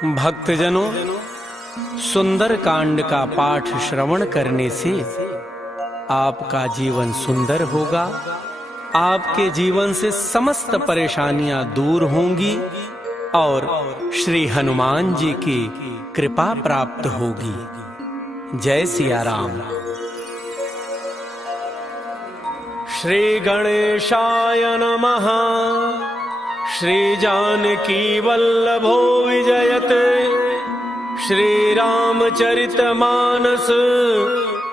भक्तजनों, सुंदर कांड का पाठ श्रवण करने से आपका जीवन सुंदर होगा। आपके जीवन से समस्त परेशानियां दूर होंगी और श्री हनुमान जी की कृपा प्राप्त होगी। जय सिया राम। श्री गणेशाय नमः। श्री जानकी वल्लभो विजयते। श्री रामचरितमानस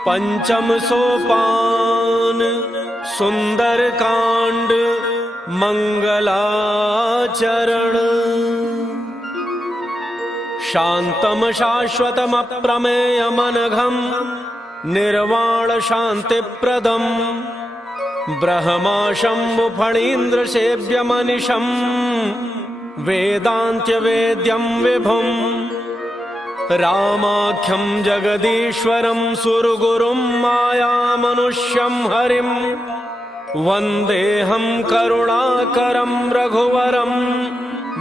पंचम सोपान। सुंदर कांड मंगलाचरण। शांतम शाश्वतम अप्रमेयमनघम निर्वाण शांतिप्रदम ब्रह्मा शंभु फणीन्द्र सेव्यमनिशं वेदांत्य वेद्यं विभुं रामाख्यं जगदीश्वरं सुरगुरुं मायामनुष्यं हरिं वन्देऽहं करुणाकरं रघुवरं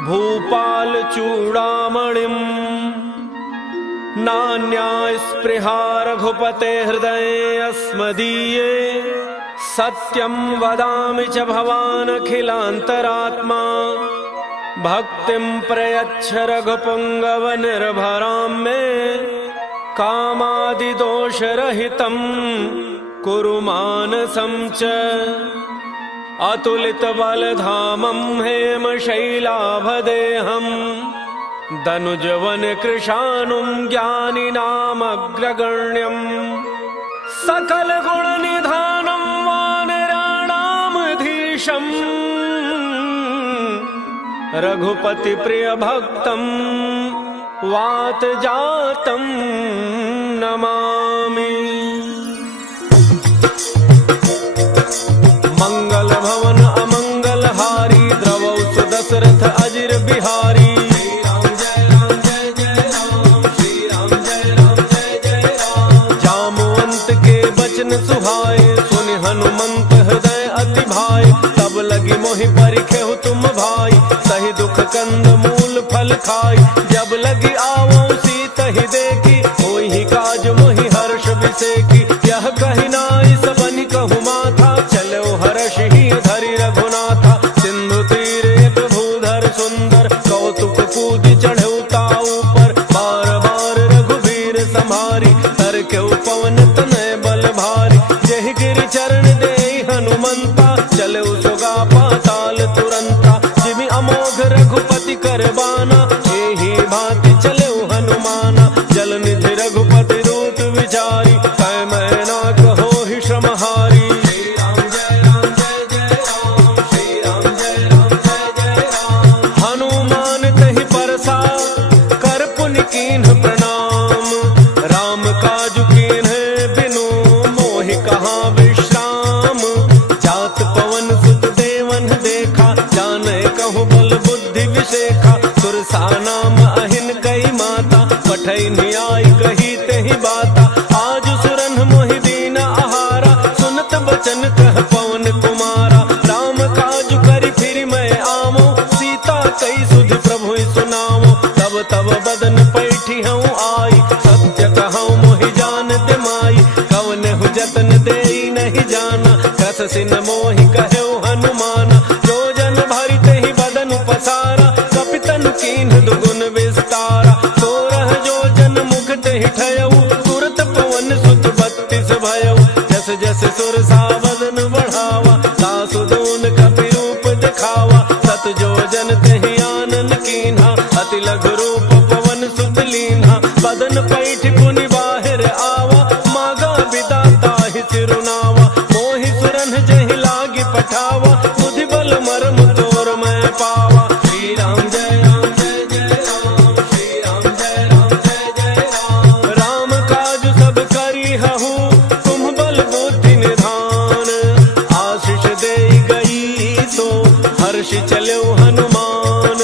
भूपालचूडामणिम्। नान्या स्पृहा रघुपते हृदये अस्मदीये सत्यं वदामि च भवान् अखिलान्तरात्मा। भक्तिं प्रयच्छ रघुपुङ्गव निर्भरां मे कामादिदोषरहितं कुरु मानसं च। अतुलितबलधामं हेमशैलाभदेहं दनुजवनकृशानुं ज्ञानिनामग्रगण्यं सकल गुणनिधानं वानराणामधीशं रघुपति प्रिय भक्तं वातजातं नमामि। मंगल भवन अमंगलहारी द्रवौ सुदशरथ अजिर बिहारी। सुहाए सुनि हनुमंत हृदय अति भाई। तब लगी मोहि परिखेहु तुम भाई सही दुख कंद मूल फल खाई। जब लगी आवो सीतहि देखी होई काज मोहि हर्ष विसेकी। यह कहि नाई सबनि कहु माथा चलो हर्ष ही धरि रघुनाथा। सिंधु तीर एक भूधर सुंदर कौतुक कूदि चढ़ऊ ताऊ पर। बार बार रघुबीर संभारी तर केहु पवन तनय बल भारी। जहि गिरि चरण देहि हनुमंता चले सुगा पाताल तुरंता। जिमि अमोघ रघुपति कर बाना एहि भांति चले हनुमाना। जल निधि रघुपति रूत विचारी कै मैना कहो ही श्रमहारी। श्री राम जय राम जय जय राम। श्री राम जय राम जय जय राम। हनुमान तहि परसा कर पुनि कीन्ह प्रणाम। राम काज कीन्ह बिनु मोहि कहाँ विश्राम। जात पवन सुत देवन देखा जाने कहु बल बुद्धि विशेखा। सुरसा नाम अहिन कई माता पठै न्याय कही तेहि बाता। आज सुरन मोहि दीन आहारा सुनत बचन कह पवन कुमारा। राम काज करि फिर मैं आवो सीता कई सुध प्रभु सुनावो। तब तब बदन पैठी हूँ आई सत्य कहूँ मोहि जान माई। कवनेहु जतन देई नहीं जाना कस सिन मोहि कहेउ हनुमाना। जो जन भरि तेहि बदन पसारा कपितनु कीन्ह दुगुन विस्तारा। 16 जो जन मुख तेहि ठयऊ तुरत पवन सुत 32 भयऊ। जस जस सुरसा बदन बढ़ावा सासु दून कपि रूप दिखावा। सत जो जन तेहि आनन कीन्हा अति लघु रूप पवन सुत लीन्हा। बदन पैठ पुनि बाहिर आवा मागा विदाता ही सिरुनावा। मोहि सुरन जहि लागी पठावा बुद्धि बल मर्म तोर मैं पावा। श्री राम जय राम जय जय राम। श्री राम जय राम जय जय राम। राम काज सब करी हहु तुम बल बुद्धि निधान। आशीष देई गई तो हर्ष चलो हनुमान।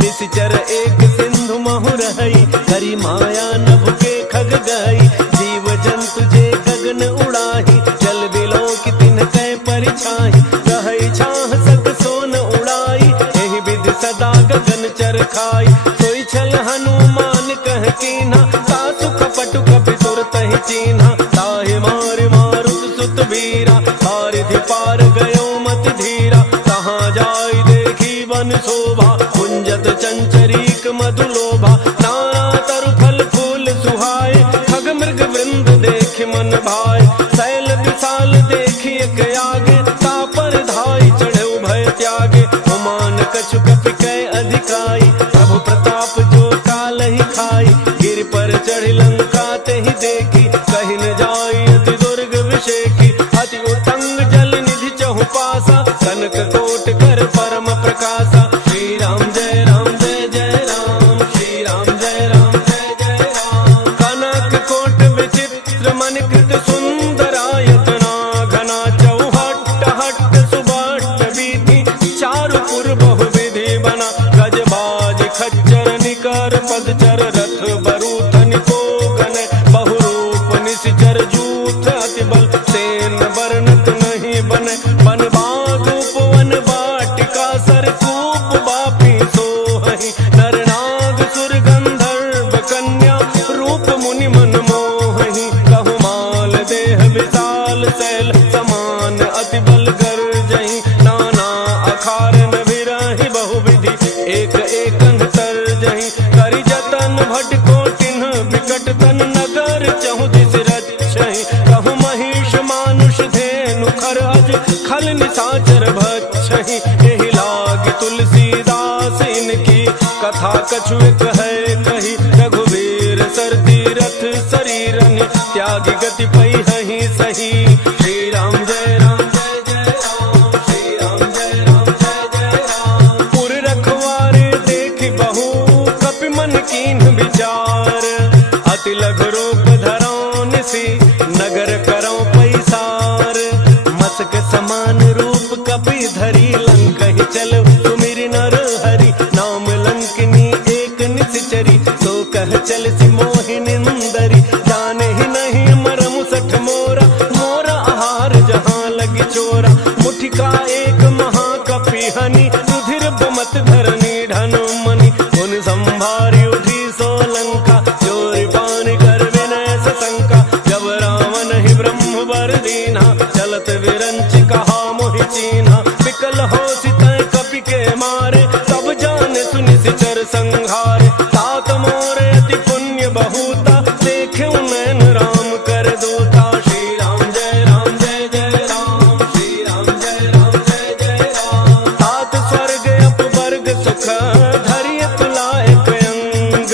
निश्चर एक सिंधु महु रही हरि माया नभ के खग गई। जीव जंतु जे गगन उड़ाही जल बिलो की तिन कै परिछाही। कहई छाह सक सोन उड़ाई एहि विधि सदा गगन चरखाई। सोई छल हनु अवधि पार गयो मति धीरा, कहाँ जाय देखी वन शोभा, कुंजत चंचरीक मधुलोभा, नाना तरु फल फूल सुहाए, खग मृग वृंद देख मन भाए, शैल विशाल देखी एक आगे, तापर धाई चढ़े भय त्यागे, हुमान कछु कपि कै अधिकाई, प्रभु प्रताप जो काल ही खाई, गिर पर चढ़ी लंका ते ही देखी, कहीं न जाई अति दुर्ग विषेकी, अति उत्तंग जल निधि चहु पासा, कनक कोट कर परम प्रकाशा, श्री राम जय राम जय जय राम, श्री राम जय राम जय जय राम, कनक कोट विचित्र मन कृत सुंदरायतना, घना चौहट हट सुबट बीति, चारु पुर बहु विधि बना, गजबाज खच्चर निकर पदचर, रथ बरूथ निपोगन, बहुरूप निशिचर जूथ, अति बल सेन वर्णत नहीं बने, बन बाग उपवन वाटिका, सरकूप बापी सोहहि, नर नाग सुर गंधर्व कन्या, रूप मुनि मन मोहहि, कहु माल देह विशाल शैल, समान अति बल गर्जहि, नाना अखार नभिरहि बहुविधि, एक एकन तरजहि, करि जतन भट कोटिन विकट तन, नगर चहु दिस रक्षहि, कहु महिष मानुष धेनु खर अज, खल निशाचर भक्षहि, एहि लाग तुलसीदास इनकी, कथा कछु एक है कही, रघुवीर सर तीरथ शरीरन, त्यागी गति पहिहि सही, श्री राम जय राम जय जय राम, श्री राम जय राम जय जय राम, पुर रखवारे देखि बहु, कपि मन कीन्ह विचार, अति लघु रूप धरौ निसि, नगर करौ पैसार, मसक समान रूप कपि धरी, लंकहि चल सुमिरि नर हरि, नाम लंकिनी एक निशिचरी, तो कह चल सि मोहि निंदरी, जाने ही नहीं मरम सठ मोरा, मोरा आहार जहाँ लगी चोरा, मुठिका एक महाकपि हनि, रुधिर बमत धरनी ढनु मनि, उन संभारी उठी सो लंका, चोरी पान कर विनय सशंका, जब रावण ही ब्रह्म वर दीना, चलत विरंच कहा मोहि चीन्हा, विकल हो सितय कपि के मारे, तब जाने सुनि सिचर संघारे, तात मोरे अति पुण्य बहुता, देखे नैन राम कर दूता, श्री राम जय राम जय जय राम, श्री राम जय राम जय जय राम, तात स्वर्ग अपवर्ग सुख, धरिय तुला एक अंग,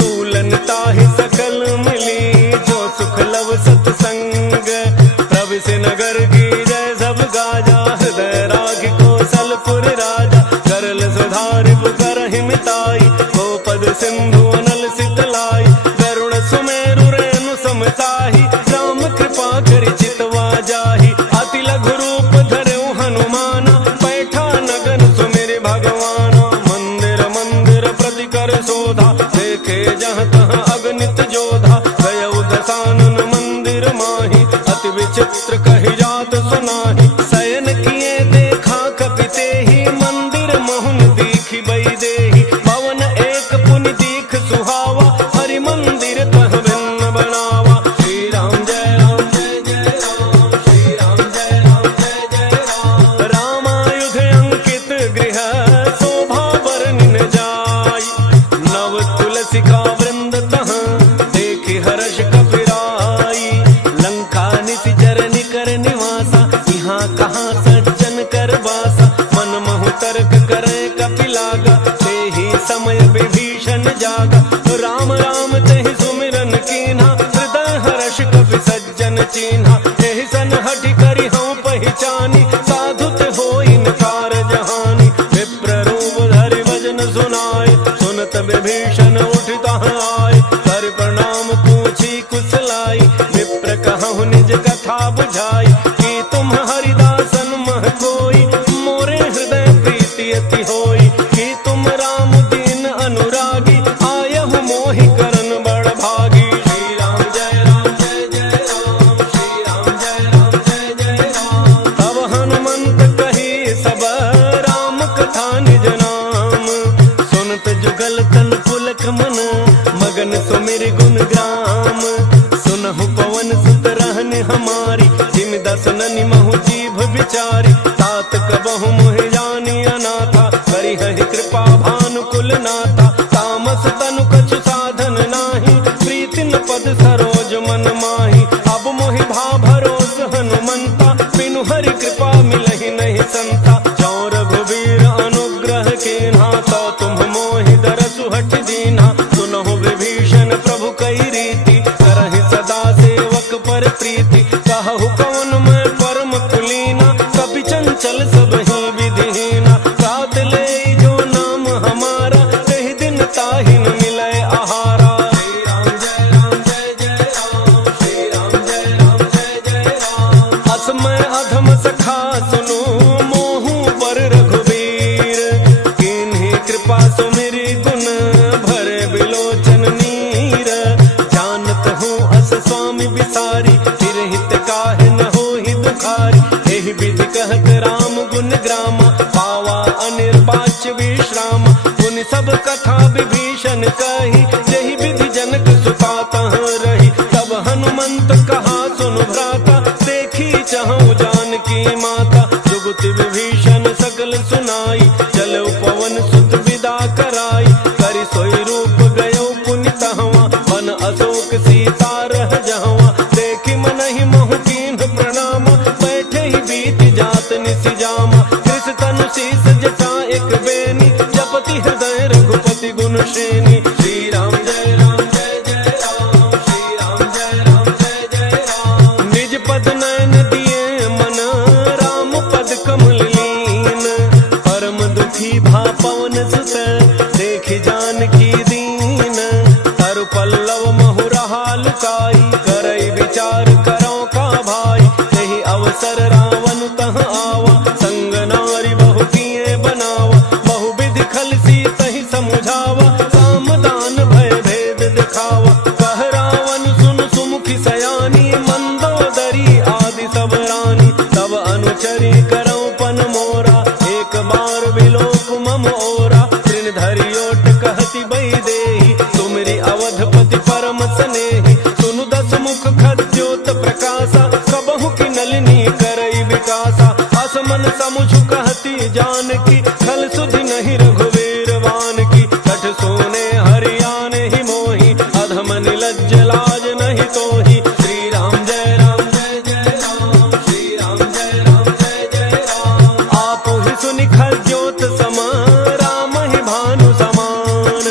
तूलन ताहि सकल मिली, जो सुख लव सतसंग, प्रविश नगर की जय सब गाजा, हृदय राग कौशलपुर राजा, करल सुधारि करहि मिताई, गोपद सिंधु अनल सितलाई, गरुड़ सुमेरु रेणु समताहि, राम कृपा करि चितवा जाहि, अति लघु रूप धरऊ हनुमाना, बैठा नगन सुमिरि भगवाना, मंदिर मंदिर प्रति कर शोधा, देखे जहाँ तहाँ अगणित जोधा, गयउ दसानन मंदिर माहि, अति विचित्र कहि जात सुनाहि, शयन किए देखा कपि तेहि, मंदिर मोहन दीखि बई देहि, भवन एक पुनि दीख सुहावा, हरि मंदिर तह भिन्न बनावा, श्री राम जय राम जय जय राम, श्री राम जय राम जय जय राम, रामायुध अंकित गृह, शोभा बरनिन जाय, नव तुलसिका वृंद तह, देखि हर्ष कपिराई, लंका निशिचर निकर निवासा, यहाँ कहाँ सज्जन कर वासा, मन महु तर्क करे कपि लागा, तेहि समय विभीषण जागा, राम राम तेहि सुमिरन कीन्हा, हृदय हर्ष कपि सज्जन चीन्हा, एहि सन हठि करि हऊँ पहिचानी, साधुत होई न कार जहानी, विप्र रूप धरि भजन सुनाए, सुनत विभीषण उठि तहाँ आए, कर प्रणाम पूछी कुशलाई, विप्र कहहुँ निज कथा बुझाई, कि तुम हरिदासन मह कोई, मोरे हृदय प्रीति अति होई, कि तुम राम दीन अनुरागी, आयहु मोहि करन बड़ भागी, श्री राम जय राम जय जय राम, श्री राम जय राम जय जय राम, तब हनुमंत कही सब पुण्य ग्रामा, पावा अनिर्वाच्य विश्राम। पुनि सब कथा विभीषण कही, यही विधि जनक सुता तह रही। तब हनुमंत कहा सुनु भ्राता, देखी चहु जानकी माता। जुगति विभीषण सकल सुनाई, चलो पवन सुत विदा कराई। करि सोई रूप गयो पुनि तहवा, वन अशोक सीता रह जहवा। देखी मनहि महु कीन्ह प्रणाम, बैठे ही बीत जात निसि जामा। कृष तनु शीस जटा एक बेनी, जपति हृदय रघुपति गुण श्रेणी। श्री राम जय राम जय जय राम, श्री राम जय राम जय जय राम। निज पद नयन दिए मन, राम पद कमल लीन। परम दुखी भा पवन सुत, देखि जानकी दीन। तरु पल्लव महु रहा लुकाई, करई विचार करो का भाई। यही अवसर रावण तह आवा, संग नारी बहु किए बनावा। बहु विधि खल सीतहि समुझावा, काम दान भय भेद दिखावा। कह रावण सुन सुमुखी सयानी, मंदोदरी आदि सब रानी। तब अनुचरी करौ पन मोरा, एक बार विलोक मम ओरा। तृण धरि ओट कहति बई देहि, तुमरी अवधपति परम स्नेहि। सुनु दस मुख खद्योत प्रकाशा, कबहु की नलिनी करई विकासा। असमन समुझ कहती जानकी, खल सुधि नहीं रघुवीर वान की। कठ सोने हरियाने ही मोही, अधम निलज्ज लाज नहीं तोही। श्री राम जय राम जय जय राम, श्री राम जय राम जय जय राम। आप ही सुनि खद्योत सम, राम ही भानु समान।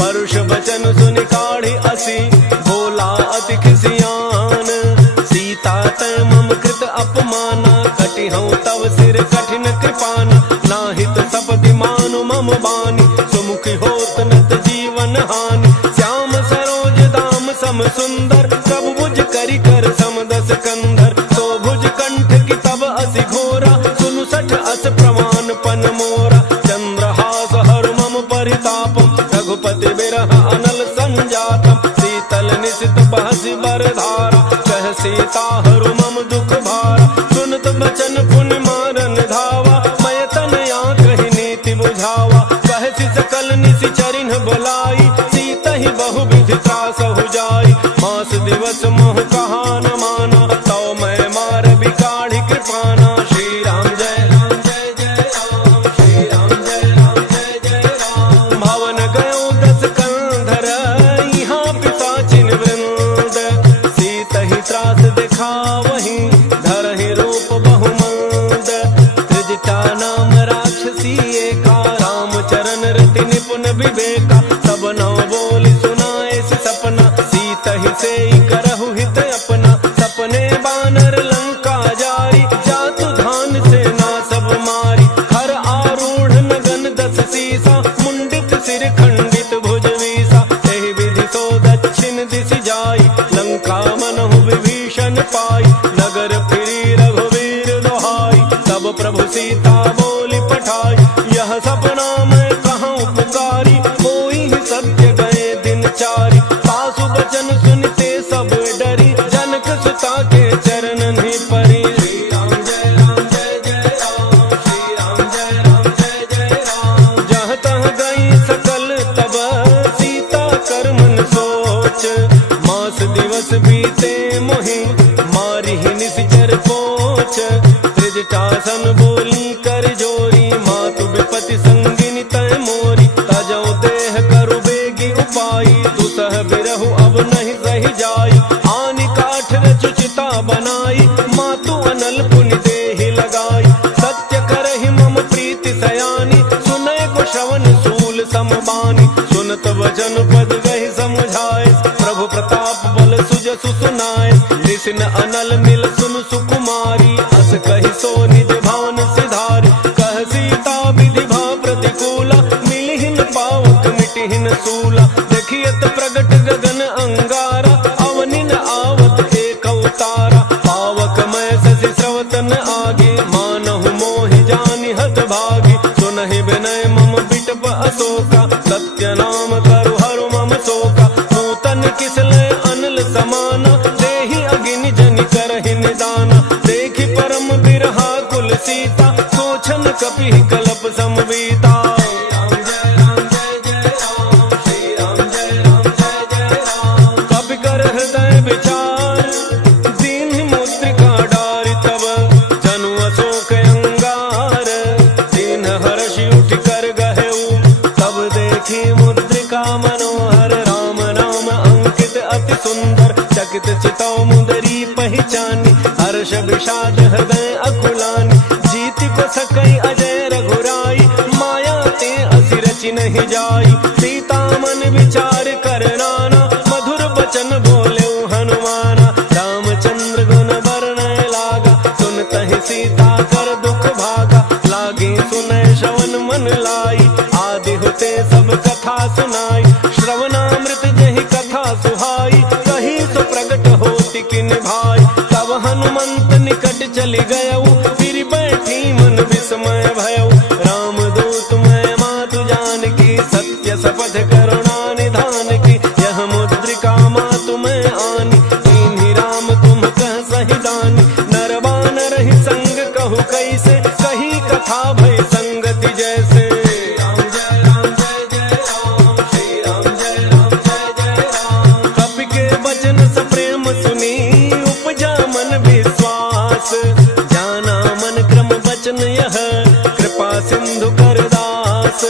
परुष बचन सुनि काढ़ी असी, बोला अति खिसियान। सीता तै मम कृत अपमाना, कटिहउँ तव सिर कठिन कृपाना। नाहित सपदि मानु मम बानी, सुमुखी होत नत जीवन हानि। श्याम सरोज दाम सम सुंदर, प्रभु भुज करि कर समदस कंधर। तो भुज कंठ की तब असि घोरा, सुनु सठ अस प्रमाण पन मोरा। चंद्रहास हर मम परितापम, रघुपति बिरह अनल संजातम। शीतल निशित बहसि बरधारा, कह सीता हरु मम दुख भारा। सुनत बचन पुनि मारन धावा, मैं तनया कहि नीति बुझावा। कहसि सकल निशि चरिन्ह बोलाई, सीता ही बहु विधि त्रासहु जाई। मास दिवस मोह कहा न माना, तौ मैं मार बिकाढ़ी कृपाना। श्री राम जय राम जय जय राम, श्री राम जय राम जय जय राम। भवन गयो दस कंधर, यहाँ पिशाचिन वृंद। सीता ही त्रास दिखावहीं, धरहि रूप बहुमंद। त्रिजटा नाम राक्षसी एका, राम चरण रति निपुण विवेका। सब नौ बोली सुनाए सि सपना, सीता ही सेई करहु हित अपना। सपने बानर लंका जारी, जातु धान सेना सब मारी। हर आरूढ़ नगन दस सीसा, मुंडित सिर खंडित भुज वीसा। एहि विधि सो दक्षिण दिशि जाई, लंका मनहु विभीषण पाई। नगर फिरी रघुवीर दोहाई, तब प्रभु सीता बोली पठाई। यह सपना मैं कहूँ पुकारी, कोई ही सत्य गए दिन चारी। सासु बचन सुनते सब डरी, जनक सुता के चरण नहीं परी। श्री राम जय राम जय जय राम, श्री राम जय राम जय जय राम। जहाँ तहाँ गई सकल तब, सीता कर मन सोच। मास दिवस बीते मोहि, मारी ही निश्चर पोच। त्रिजटासन बोली कर जोरी, मातु विपति संगिनी तय मोरी। तजौ देह करु बेगी उपाई, दुसह बिरहु अब नहीं सही जाई। आनि काठ रचुचिता बनाई, मातु अनल पुनि देहि लगाई। सत्य करहि मम प्रीति सयानी, सुनय को श्रवण सूल समबानी। सुनत वचन पद गहि समुझाए, प्रभु प्रताप बल सुजसु सुनाए। कृष्ण अनल मिल सुन सुकुमारी, अस कहि सो निज भान सिधारी। कह सीता विधि भा प्रतिकूला, मिलिहिन पावक मिटिहिन सूला। देखियत प्रगट गगन अंगारा, अवनिन आवत एक अवतारा। पावक मैं शशि स्रवतन आगे, मानहु मोहि जानि हत भागी। सुनहि विनय मम बिटप अशोका, सत्य नाम करु हरु मम शोका। नूतन किसलय अनल समाना, देहि अगिनि जनि करहि निदाना। देखि परम बिरहा कुल सीता, सोच पूछन कपि कल्प समवीता। कपि कर हृदय विचार दीन मुद्रिका डारि तब जनु अशोक अंगार। दीन हर्ष उठ कर गहेऊ तब देखी मुद्रिका मनोहर। राम नाम अंकित अति सुंदर चकित चितौ मुदरी पहचानी। हर्ष विषाद हृदय अकुलानी जीति को सकई अजय रघुराई। माया ते असि रचि नहीं जाई सीता मन विचार कर नाना। मधुर बचन बोले हनुमाना रामचंद्र गुण वर्णय लागा। सुनतहि सीता कर दुख भागा लागी सुनय श्रवण मन लाई। आदि होते सब कथा सुनाई श्रवणामृत जहि कथा सुहाई। कही सो प्रगट होति किन भाई तब हनुमंत निकट चली गयऊ। फिर बैठी मन विस्मय भयऊ राम दूत मैं मातु जानकी। सत्य शपथ करुणा निधान की यह मुद्रिका मातु मैं आनी। दीन्ही राम तुम कह सही दानी नर बानर ही संग कहु कैसे। कही कथा भय संगति जैसे। कपि के वचन सप्रेम सुनी उपजा मन विश्वास। जाना मन क्रम वचन यह कृपा सिंधु कर दास।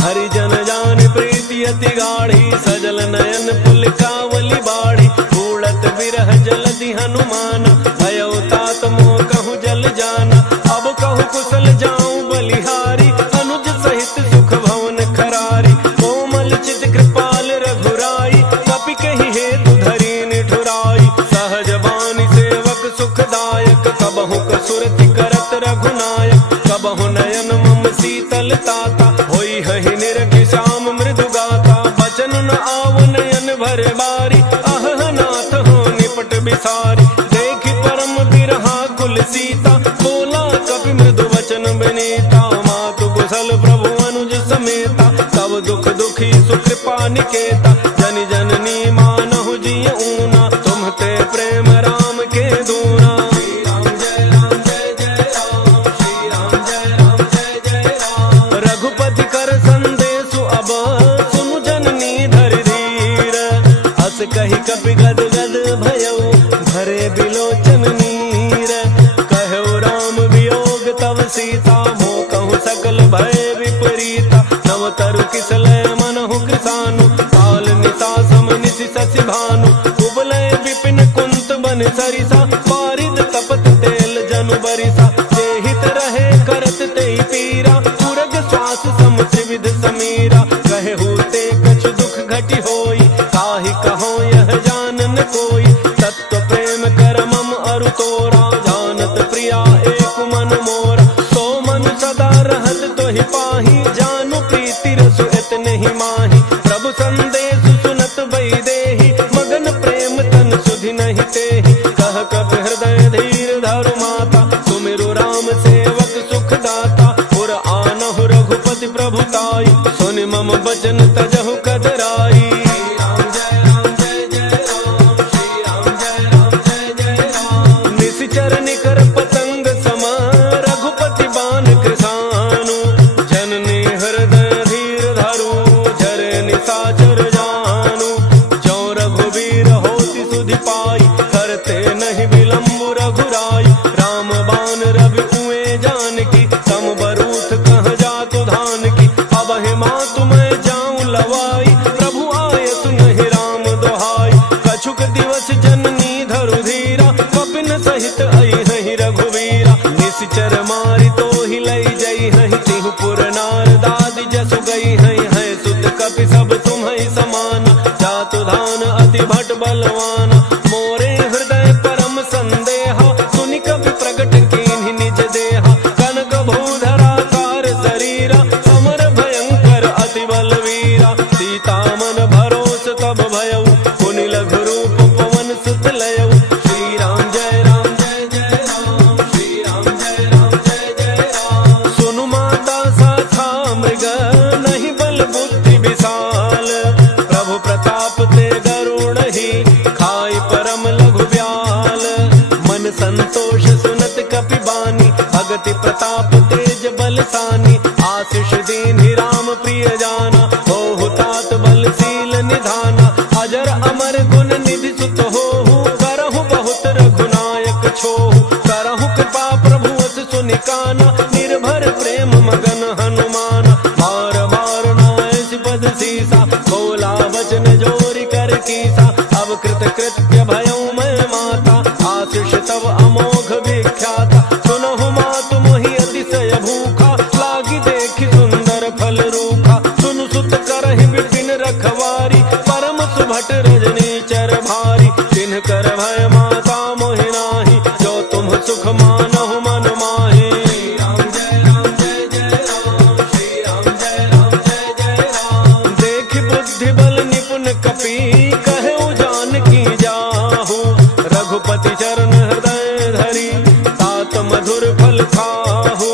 हरिजन जान प्रीति अति गाढ़ी सजल नयन पुलकावली बाढ़ी। उड़त विरह जलधि हनुमान भयउ तात मोह कहूँ जल जाना। अब कहूँ कुशल जाऊं बलिहारी अनुज सहित सुख भवन खरारी। कोमल चित कृपाल रघुराई कपि कहि हेतु धरी निठुराई। सहज बानी सेवक सुखदायक कबहु कसुरति करत रघुनायक। कबहु नयन मम शीतल ताता होई हहि निरखि श्याम मृदु गाता। बचन न आव नयन भर बारी अह नाथ हो निपट बिसारी। देखि परम बिरहा कुल सीता बोला कपि मृदु वचन विनीता। मातु कुशल प्रभु अनुज समेता तब दुख दुखी सुकृपा निकेता। जन जननी मानहु जिय ऊना तुम्हते प्रेम राम के दूना। रघुपति कर संदेशु अब सुनु जननी धरि धीर। हस कहि कपि गद गद भयउ भरे बिलोचन नीर। कहु राम वियोग तव सीता मोह कहूँ सकल भय विपरीता। नव तरु किसलय मनहु कृसानु काल निशा सम निशि शशि भानु। कुबलय विपिन कुंत बन सरिसा पारिद तपत तेल जनु बरिसा। जेहित रहे करत तेहि पीरा पुरग श्वास सम त्रिविध समीरा। कहे होते कछु दुख घटी होई काहि कहो यह जानन कोई। तत्व प्रेम कर मम अरु तोरा जानत प्रिया एक मन मोरा। सो मन सदा रहत तोहि पाही जानु प्रीति रसु इतने ही माही। प्रभु संदेश सुनत वैदेही मगन प्रेम तन सुधि नहीं तेहि। कह कपि हृदय धीर धरु माता सुमिरु राम सेवक सुख दाता। पुर आनहु रघुपति प्रभुताई सुनि मम वचन तजहु कदराई। निशिचर निकर पतंग सम रघुपति बान कृसानु। जननी हृदय धीर धरु झरे निशाचर जानु। जो रघुवीर होति सुधि पाई करते नहीं विलम्ब रघुराई। राम बान रवि कुएं जानकी तम बरूथ कह जातु धान की। अब हे मातु मैं जाऊं लवाई प्रभु आय सुनहि राम दोहाई। कछुक दिवस जननी धरु धीरा कपिन सहित आई हहि रघुवीरा। निशिचर मारि तो ही लई जई हहि तिहु पुर नार दादि जसु गई हई है। सुत कपि सब तुम्हि समाना जातु धान अति भट बलवाना। मोरे हृदय परम संदेहा सुनि कपि प्रगट कीन्हि निज देहा। कनक भूधराकार शरीरा अमर भयंकर अति बलवीरा। सीता मन भरोस तब भयउ पुनि लघु रूप पवन सुत लयउ। श्री राम जय राम जय जय राम। श्री राम जय राम जय जय राम। सुनु माता साथा मृग नहीं बल बुद्धि विशाल। प्रभु प्रताप ते गरुण ही खाई परम लघु ब्याल। मन संतोष सुनत कपि बानी भगति प्रताप तेज बलसानी, आशीष दीन्हि राम प्रिय जाना, हो तात बलशील निधाना, अजर अमर गुण निधि सुत होहु, करहु बहुत रघुनायक छोहु, करहु कृपा प्रभु अस सुनि काना, निर्भर प्रेम मगन हनुमाना, बार बार नायस पद सीसा, बोला वचन जोरि कर कीसा, अब कृत कृत्य भयउ मैं माता, आशीष तब अमोघ विख्याता, सुनहु मातु मोहि अतिशय भूखा, लागी देखि सुंदर फल रूखा, सुनु सुत करहि विपिन रखवारी, परम सुभट रजनी चर भारी, तिन्ह कर भय माता मोहि नाही, जो तुम सुख मानहु मन माहि। राम जय राम जय जय राम, श्री राम जय राम जय जय राम, देखि बुद्धि बल निपुण कपि, कहु जानकी जाहु, रघुपति चरण हृदय धरी, तात मधुर फल खाहु,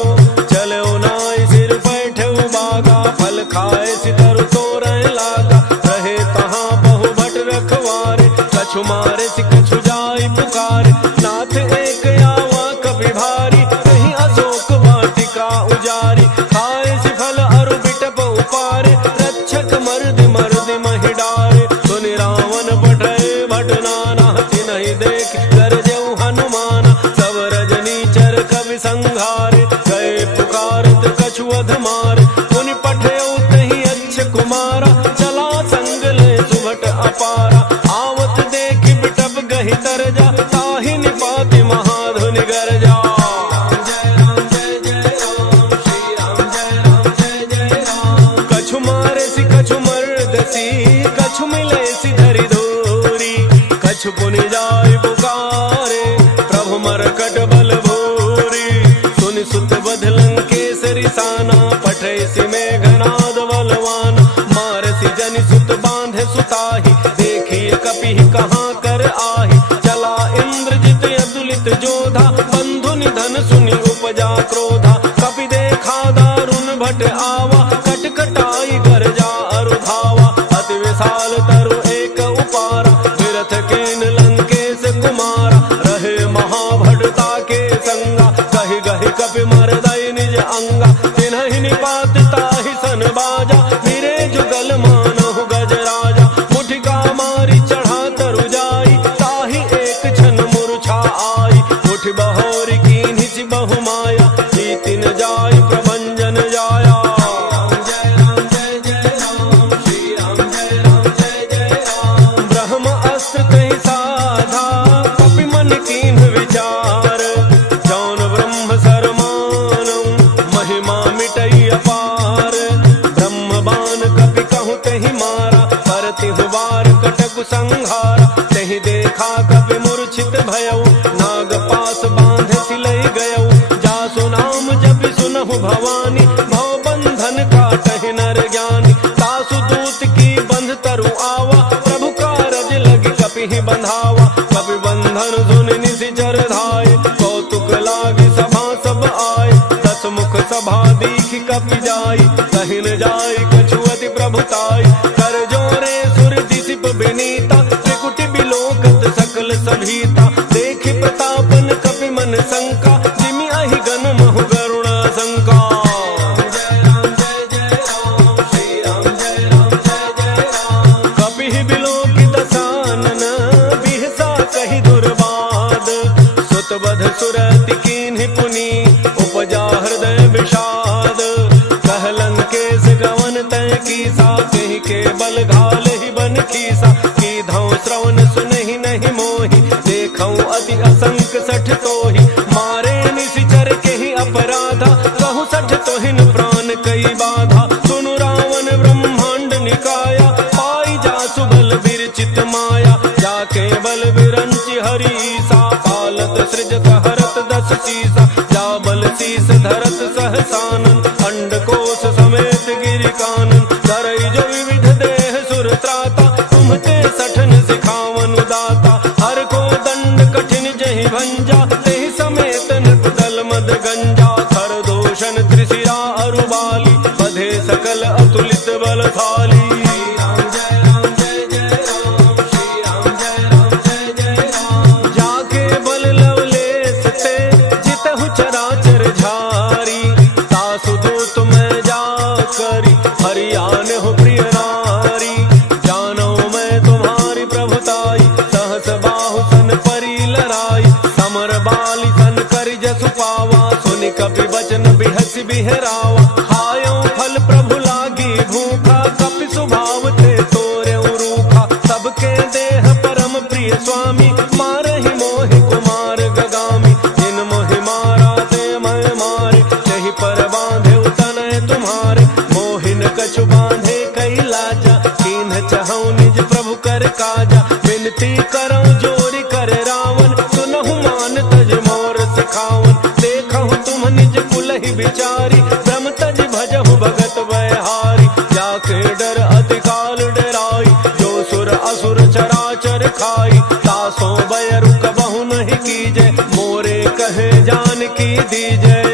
चलो नाय सिर बैठऊ बागा, फल खाए सितर तोरय लागा, रहे तहाँ बहु भट रखवारे, कछु मारे सि कछु जाय पुकारे, नाथ एक आवा कपि भारी, कहीं अशोक वाटिका उजारी, खाए सि फल अरु बिटप उपारे, रक्षक मर्द मर्द महि डारे, सुनि रावण बटै भट नाना, तिनहि देख गरजऊ हनुमाना, सब रजनी चर कवि संघारे, गए पुकारत कछु अध मारे, मुनि पठयउ तहि अच्छ कुमारा, चला संग ले सुभट अपारा, आवत देखि बिटप गहि तरजा, ताहि निपाति महाधुनि गरजा। राम जय राम जय जय राम, श्री राम जय राम जय जय राम, कछु मारे सि कछु मर्दसी, कछु मिले सि धरि धूरी, कछु पुनि जाय पुकारे, प्रभु मरकट बल भूरी, सुनि सुत बध लंकेसरि साना, पठै सि मेघनाद बलवान, मारसि जनि सुत बांधे सुताहि, देखिए कपिहि कहाँ कर आहि, चला इंद्रजित अतुलित जोधा, बंधु निधन सुनि उपजा क्रोधा, कपि देखा दारुण भट आवा, कटकटाई गरजा अरु धावा, अति विशाल तरु एक उपारा, विरथ केन लंकेश कुमारा, रहे महाभटता के संगा, कहि गहि कपि मरदई निज अंगा, तिन्हि निपात ताहि सन बाजा, फिरे जुगल मानहु गज राजा, मुठिका मारी चढ़ा तरु जाई, ताहि एक क्षण मूर्छा आई, मुठि बहोरी कीन्हि सि बहु माया, जीति न जाय प्रभंजन जाया। राम जय राम जय जय राम, श्री राम जय राम जय जय राम, ब्रह्म अस्त्र तहि साधा, कपि मन कीन्ह विचार, जौन ब्रह्म सरमानम, महिमा मिटई अपार, ब्रह्म बाण कपि कहु तहि मारा, परतिहु वार कटकु संहारा, तहि देखा कपि मूर्छित भयउ, नाग पास बांधे सिलई गयउ, जासु नाम जपि सुनहु भवानी, भव बंधन काटहि नर ज्ञानी, तासु दूत की बंध तरु आवा, प्रभु कारज लगी कपिहि बंधावा, कपि बंधन सुनि निशिचर धाये, कौतुक लागी सभा सब आए, दस मुख सभा दीखि कपि जाई, कहि न जाय कछु अति प्रभुताई, कर जोरे सुर दिसिप विनीता, त्रिकुटि बिलोकत सकल सभीता, देखि प्रतापन कपि मन शंका, जिमि अहि गन महु गरुण शंका। राम जय राम जय जय राम, श्री राम जय राम जय जय राम, कपिहि बिलोकि दसानन, बिहसा कहि दुर्बाद, सुत बध सुरति कीन्हि पुनि, उपजा हृदय विषाद, कह लंकेश गवन तय कीसा, कहि के बल घालहि बन खीसा, कीधौ श्रवण सुनहि नहीं मोहि, देखौ अति असंक सठ तोहि, मारे निशिचर केहि अपराधा, कहु सठ तोहिन प्राण कई बाधा, सुनु रावण ब्रह्मांड निकाया, पाई जासु बल विरचित माया, जाके बल विरंचि हरीसा, पालत सृजत हरत दस शीसा, जा बल शीस धरत सहसानन, अंडकोश समेत गिरि कानन, करई जो विविध देह सुर त्राता, तुमते सठन सिखावन दाता, हर को दंड कठिन जहि भंजा, तेहि समेत नृप दल मद गंजा, खर दोषण त्रिशिरा अरु बाली, बधे सकल अतुलित बलशाली। राम जय राम जय जय राम, श्री राम जय राम जय जय राम, जाके बल लवलेस ते, जितहु चराचर झारी, तासु बिहसी बिहरावा खायो फल प्रभु लागी भूखा कपि स्वभाव थे तोरे रूखा सबके देह परम प्रिय स्वामी मारहि मोहि कुमार गगामी जिन मोहि मारा ते मैं मारे नहीं पर बांधे तनय तुम्हारे मोहिन कछु बांधे कई लाजा कीन्ह चाहूं निज प्रभु कर काजा विनती करऊं जोरी कर रावण सुनहु मान तज मोर सिखावन देखहु तुम निज कुलहि बिचारी ब्रह्म तज भजहु भगत बयहारी जाके डर अति काल डराई जो सुर असुर चराचर खाई तासों बयरु कबहु नहीं कीजय मोरे कहे जान की दीजय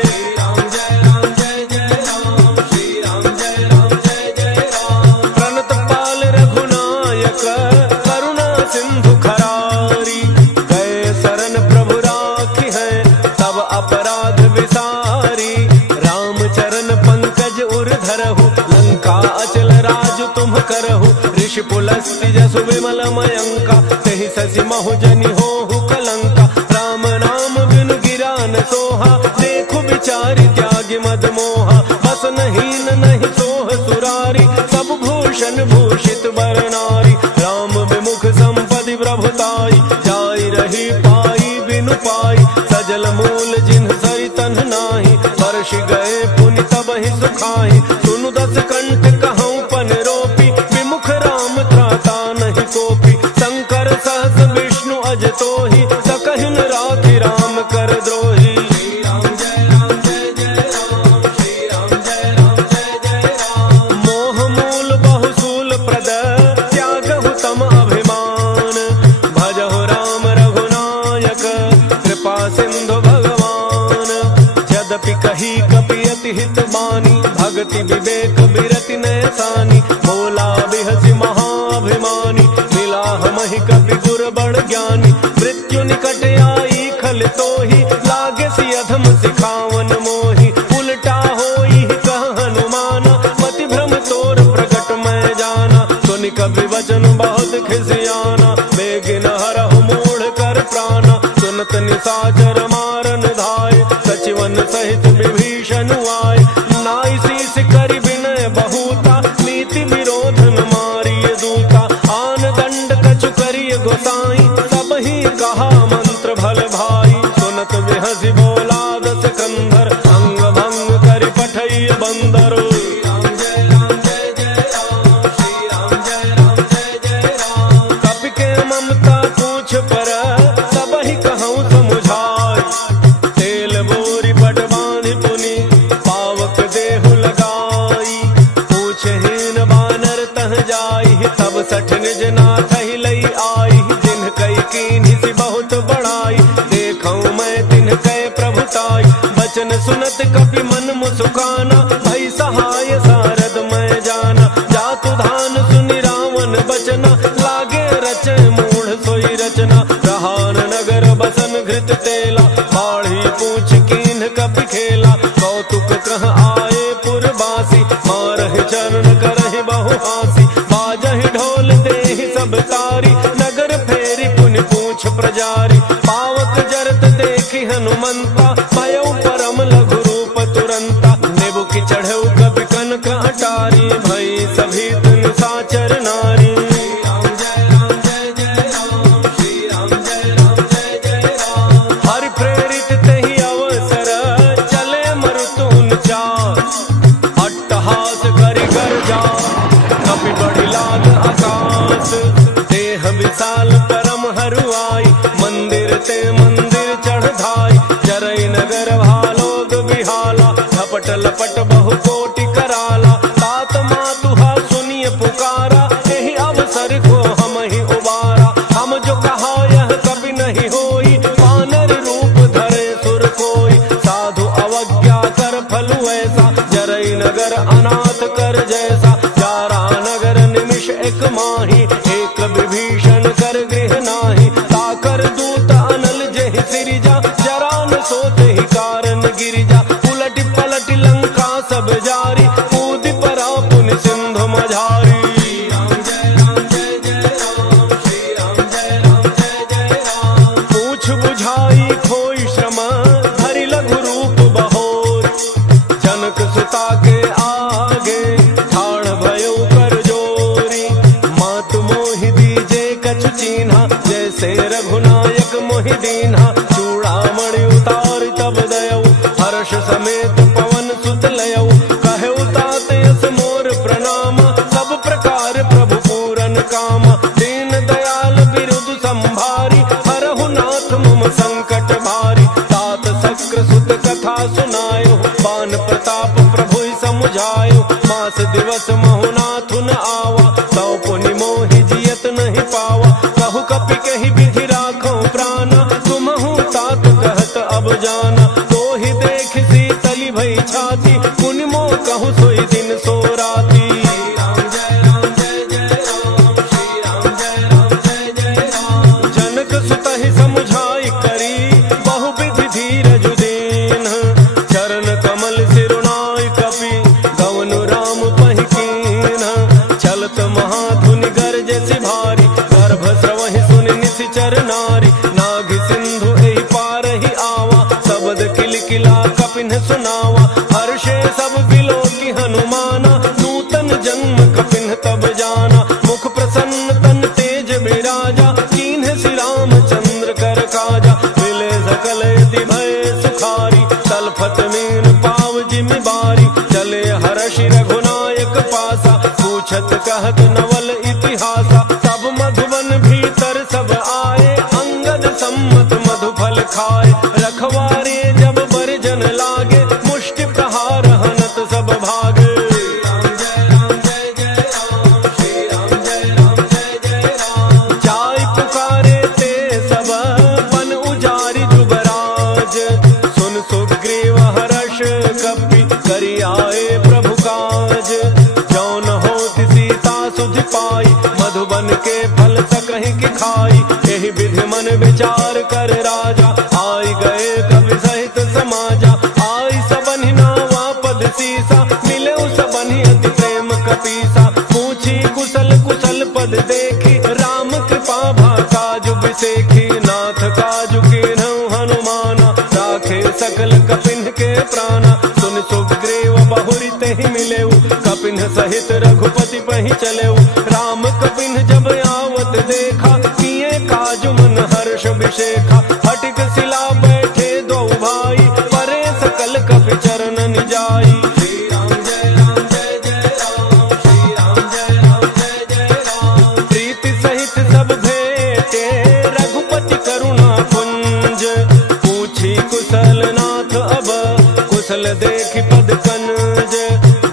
सिंधु खरारी गए शरण प्रभु राखी है तब अपराध विसारी राम चरण पंकज उर धरहु लंका अचल राज तुम करहु ऋषि पुलस्ति जसु विमल मयंका तेहि ससि महु जनि होहु कलंका राम नाम बिनु गिरा न सोहा देखु विचारि त्यागी मद मोहा बस हीन नहीं सोह सुरारी सब भूषण भूषित बर नारी राम विमुख संपदि प्रभुताई जाई रही पाई बिनु पाई सजल मूल जिन्ह सरि तन्ह नाही वर्ष गए पुनि तब ही सुखाई सुनु दस कंठ कहूं पन रोपी विमुख राम त्राता नहीं कोपी शंकर सहस विष्णु अज तोहि सकहिन राखि राम कर द्रोही मोह मूल बहुसूल प्रद त्यागहु तम अभिमान भजहु राम रघुनायक कृपा सिंधु भगवान यद्यपि कही कपि अति हित बानी भक्ति विवेक बिरति नैसानी बोला बिहसि महाभिमानी मिला हमहि कपि गुर बड़ ज्ञानी मृत्यु निकट आई खल तोहि लागे सि अधम सिखावन मोहि उल्टा होई कह हनुमाना मति भ्रम तोर प्रगट मैं जाना सुनि कपि वचन बहुत खिसियाना बेगिन हरहु मूढ़ कर प्राणा सुनत निशाचर मारन धाय सचिवन सहित विभीषण आए नाई शीस करि विनय बहुता नीति विरोधन मारिय दूता आन दंड कछु करिय गोसाई सब ही कहा मंत्र भल भाई सुनत बिहसि बोला दस कंधर अंग भंग करि पठैय बंदरो कपि के ममता पूछ पर सब ही कहूँ समुझाई तेल बोरी पट बांधि पुनि पावक देहु लगाई पूछहीन बानर तह जाई तब सठ निज नाथ ही लई आई जिन कई कीन्हि सि बहुत बड़ाई देखऊं मैं तिन्ह कै प्रभुताई बचन सुनत कपि मन मुसुकाना भई सहाय सारद मैं जाना जातु धान सुनि रावण बचना लागे रचे मूढ़ सोई रचना रहान नगर बसन घृत तेला बाढ़ी पूछ कीन्ह कपि खेला कौतुक कह आए पुरबासी मारहि चरण करहि बहु हासी बाजहि ढोल देहि सब तारी नगर फेरी पुनि पूछ प्रजारी पावक जरत देखि हनुमंता भयउ परम लघु रूप तुरंता नेबु की चढ़ऊ कपि कनक अटारी भई सभी तुन साचर नारी हरि प्रेरित तेहि अवसर चले मरुतुन चार अट्टहास करि गर्जा कपि बढ़ि लाग आकाश देह विशाल परम हरुआई मंदिर ते मंदिर चढ़ धाई जरई नगर भालोग बिहाला झपट लपट बहु कोटि कराला तात मातुहा सुनिय पुकारा यही अवसर को हम ही उबारा हम जो कहा यह कभी नहीं होई वानर रूप धरे सुर कोई साधु अवज्ञा कर फलु ऐसा जरई नगर अनाथ कर जैसा जारा नगर निमिष एक माही एक विभीषण कर गृह नाही ताकर दूत अनल जेहि सिरिजा जरा न सोते ही कारण गिरिजा उलट पलट लंका सब जारी कूद परा पुनि सिंधु मझारी पूछ बुझाई खोई श्रम हरि लघु रूप बहोर ताप प्रभु समुझायो, मास दिवस महुनाथु न आवा, सौ पुनि मोहि जियत नहीं पावा। कहु कपि कहि विधि राखो प्राणा, तुमहु तात कहत अब जाना। तो ही देख शीतली भई छाती, पुनि मोह कहु सोई दिन सो राती। जनक सुत ही समुझाई करी, बहु विधि धीरज दीन। चरण कमल सिरुनाई कपि, गवन राम पहिकीन। चलत महाधुनि गरजसि भारी, गर्भ स्रवहि सुनि निशिचर नारी। नाग सिंधु एहि पार ही आवा, शब्द किलकिला कपिन सुनावा। हर्षे सब बिलो की हनुमाना, नूतन जन्म कपिन तब जाना। मुख प्रसन्न तन तेज विराजा, कीन्ह श्री रामचंद्र कर काजा। मिले सकल यति भय सुखारी, तलफत मीन पाव जिमि बारी। चले हर्षि रघुनायक पासा, पूछत कहत नवल इतिहासा। तब मधुबन भीतर सब आए, अंगद सम्मत मधुफल खाए। रखवारे जब बरजन लागे, मुष्टि प्रहार हनत सब भागे। जाय पुकारे ते सब, बन उजारी जुबराज। सुन सुग्रीव हर्ष कपि, करि आए प्रभु काज। जौन होत सीता सुझ पाई, मधुबन के फल सकहि की खाई। यही विधि मन विचार कर राजा, आई गए कवि सहित समाजा। आई सबनि नावा पद सीसा, मिले सबनि अति प्रेम कपीसा। पूछी कुशल कुशल पद देखी, राम कृपा भा काजु बिसेखी। नाथ काजु कीन्हु हनुमाना, राखे सकल कपिन के प्राणा। सुन सुग्रीव बहुरी तेहि मिलेउ, कपिन सहित रघुपति पहि चलेउ। राम कपिन जब आवत देखा, किए काजु मन हर्ष विशेखा। फटिक शिला बैठे दो भाई, परे सकल कपि चरण निजाई। श्री राम जय राम जय जय राम, श्री राम जय राम जय जय राम। प्रीति सहित सब भेटे, रघुपति करुणा कुंज। पूछी कुशल नाथ अब, कुशल देखि पद कंज।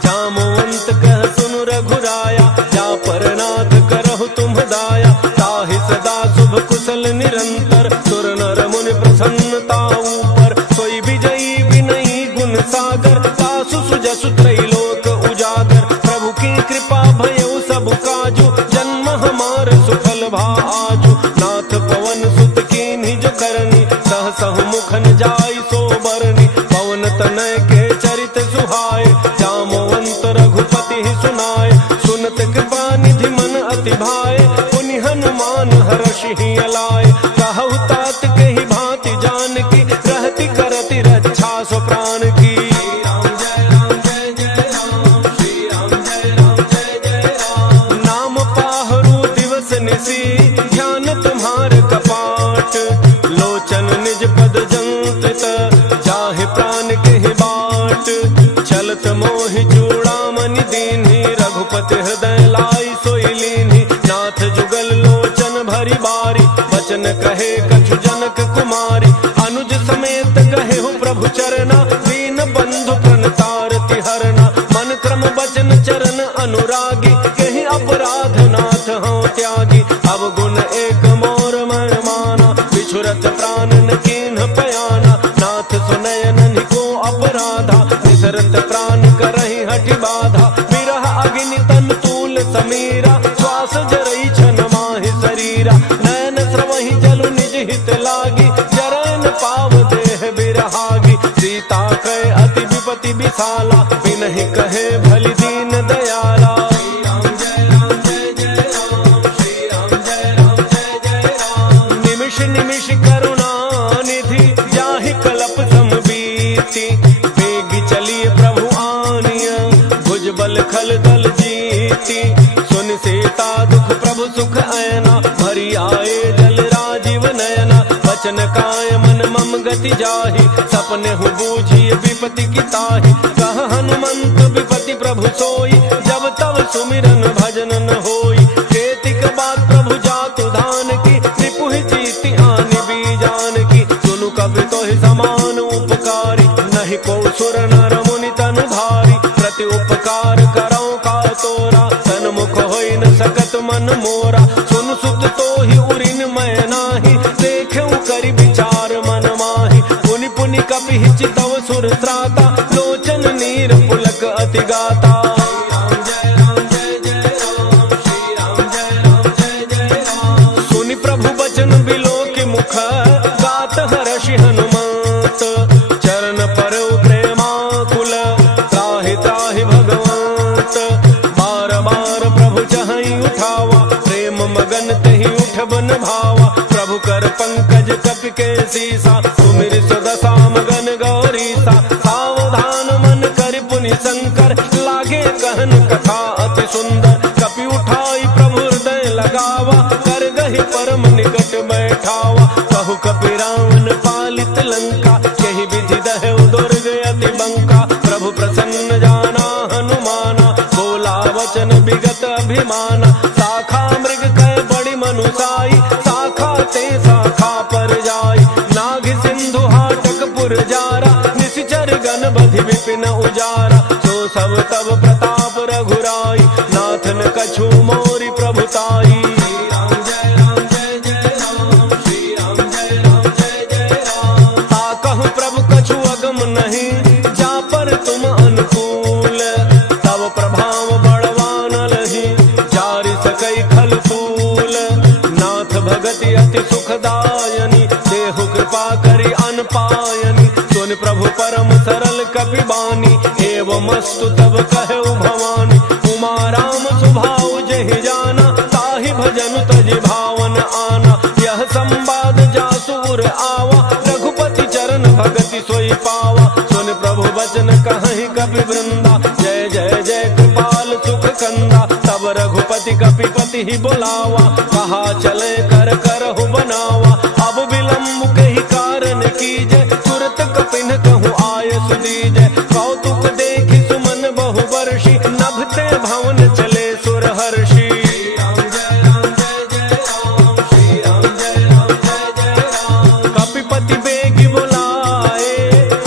जामवंत कह सुनु रघुराया, जा पर नाथ करहु तुम दाया। ताहि सदा शुभ कुशल निरंतर, सुर नर मुनि प्रसन्नता ऊपर। सोई विजयी विनयी गुण सागर, तासु सुजसु त्रैलोक उजागर। प्रभु की कृपा भयउ सब काजु, जन्म हमार सुफल भा आजु। नाथ पवन सुत कीन्हि जो करनी, सहसहु मुख न जाई सो बरनी। पवन तनय के चरित सुहाए, जामवंत रघुपति ही सुनाए। सुनत कृपा निधि मन अति भाए, पुनि हनुमान हर्षि ही अलाए। कहु तात कहि भांति जानकी, रहति करति रक्षा सो प्राण की। श्री राम जय राम जय जय राम, श्री राम जय राम जय जय राम। नाम पाहरु दिवस निसी, ध्यान तुम्हार कपाट। लोचन निज पद जंत्रित, जाहि प्राण केहि बाट। चलत मोहि चूड़ामणि दीन्हि, रघुपति हृदय लाई सोई लीन्हि। नाथ जुगल लोचन भरी बारी, वचन कहे कछु जनक कुमारी। अनुज समेत कहे हो प्रभु चरना, दीन बंधु प्रणतारति हरना। मन क्रम वचन चरण अनुरागी, कहि अपराध नाथ हूँ त्यागी। अब गुण एक मोर मन माना, बिछुरत प्राण न कीन्ह पयाना। नाथ सुनय ननि को अपराधा, निसरत प्राण करहि हठि बाधा। विरह अग्नि तन तूल समीरा, श्वास जरई छन माहि शरीरा। नयन स्रवहि जलु निज हित लागी, जरन पाव देह बिरहागी। सीता कहे अति विपति विशाला, बिनहि कहे भलि दीन दयाला। श्री राम जय राम जय जय राम, श्री राम जय राम जय जय राम। निमिष निमिष करुणा निधि, जाहि कलप संबीति। बेगी चलिए प्रभु आनिय, भुज बल खल दल जीती। सुन सीता दुख प्रभु सुख ऐना, भरी आए जल राजीव नयना। वचन काय मन मम गति जाहि, सपने हु बूझिए विपति की ताहि। कह हनुमंत विपति प्रभु सोई, जब तब सुमिरन भजन न होई। केतिक बात प्रभु जातु धान की, रिपुहि जीति आनि बीजान की। सुनु कवि तो ही समान उपकारी, नहीं को सुर नर मुनि तनु धारी। भगति गाता। सुनि प्रभु बचन बिलो की मुख गात हर्षि हनुमंत। चरण पर प्रेमाकुल त्राहि त्राहि भगवंत। बार बार प्रभु चहई उठावा प्रेम मगन तहि उठ बन भावा। प्रभु कर पंकज कपि के सीसा सुमिर सुदशा मगन गौरीसा। सावधान मन कर पुनि शंकर लागे कहन कथा अति सुंदर। कपि उठाई प्रभु हृदय लगावा कर गहि परम निकट बैठावा। कहु कपि रावण पालित लंका यही विधि दहु दुर्ग अति बंका। प्रभु प्रसन्न जाना हनुमाना बोला वचन विगत अभिमाना। शाखा मृग कह बड़ी मनुसाई शाखा ते शाखा पर जाई। नाग सिंधु हाटक पुर जारा निशिचर गण बधि विपिन उजारा। सो सब तब प्रताप रघुराई नाथन कछु मोरी प्रभुताई। कहु प्रभु कछु अगम नहीं जा पर तुम अनुकूल। तब प्रभाव बड़वान लही जारि सकई खल फूल। नाथ भगति अति सुखदायनी देहु कृपा करि अनपायनी। सुन प्रभु परम सरल कपि बानी एवमस्तु तब कहु भवानी। उमा राम सुभाव जहि जाना ताहि भजन तजि भावन आना। यह संवाद जासुर आवा रघुपति चरण भगति सोई पावा। सुन प्रभु बचन कहि कपि वृंदा जय जय जय कृपाल सुख कंदा। तब रघुपति कपिपति ही बुलावा कहा चले कर करहु बनावा। अब विलंब कही कारण कीजय तुरत कपिन कहु आय सुदीजय। कौतुक देखि सुमन बहु वर्षि नभते भवन चले सुर हर्षि। कपिपति बेगी बुलाए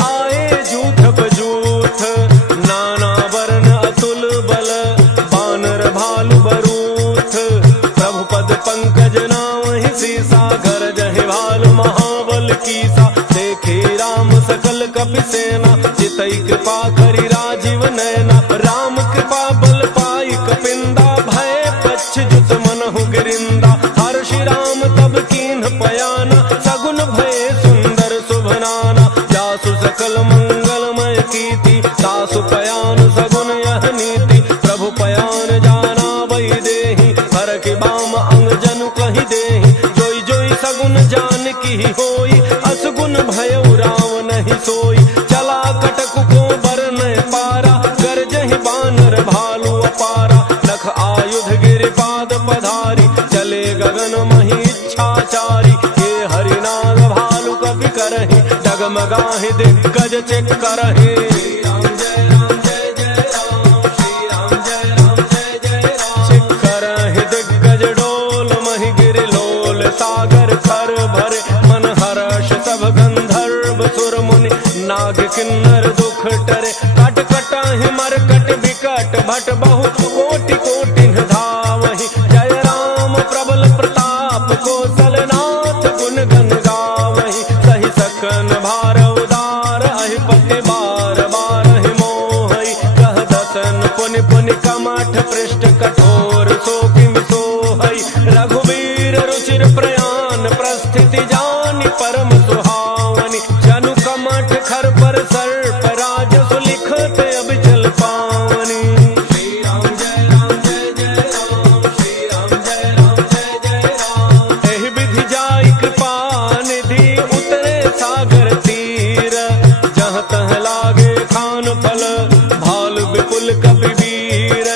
आए जूथ बजूथ। नाना वर्ण अतुल बल बानर भालु बरूथ। प्रभु पद पंकज नामहि सीसा घर जहि भालु महाबल कीसा। देखे राम सकल कपि सेना जितई कृपा करि राजीव नैना। राम कृपा बल पाई कपिंदा भय पच्छ जुत मनहु गिरिंदा। हर्षि राम तब कीन्ह पयाना सगुन भय सुंदर शुभनाना। जासु सकल मंगलमय कीर्ति तासु पयान सगुन यह नीति। प्रभु पयान जाना वही देहि हर के बाम अंग जनु कहि देहि। जोई जोई सगुन जान की होई असगुन भयउ राम नहीं सोई। चला कटक को बरन पारा गरजहि बानर भालु अपारा। नख आयुध गिरिपाद पधारी चले गगन मही इच्छाचारी। ये हरिनाग भालु कपि करहि डगमगाहि दिग्गज चेक करहि। चेक करहि दिग्गज डोल महि गिरि लोल। सागर खर भरे मन हर्ष सब गंधर्व सुर मुनि। नाग किन्नर दुख टरे कट कटाहि मरकट विकट भट बहु कोटि कोटि धावहि। जय राम प्रबल प्रताप कौशलनाथ गुण गण गावहि। सहि सकन भार उदार अहिपति बार बार हि मोहि। कह दसन पुनि पुनि कमठ पृष्ठ कठोर सो किमि सोहै। रघुवीर रुचिर प्रयान प्रस्थिति जानि परम सुहावनी। जनु कमठ खर पर सर्प राज सुलिखत अब चल पावनी। श्री राम जय राम जय जय राम। श्री राम जय राम जय जय राम। एहि विधि जाई कृपा निधि उतरे सागर तीर। जहाँ तह लागे खान फल भाल विपुल कपि वीर।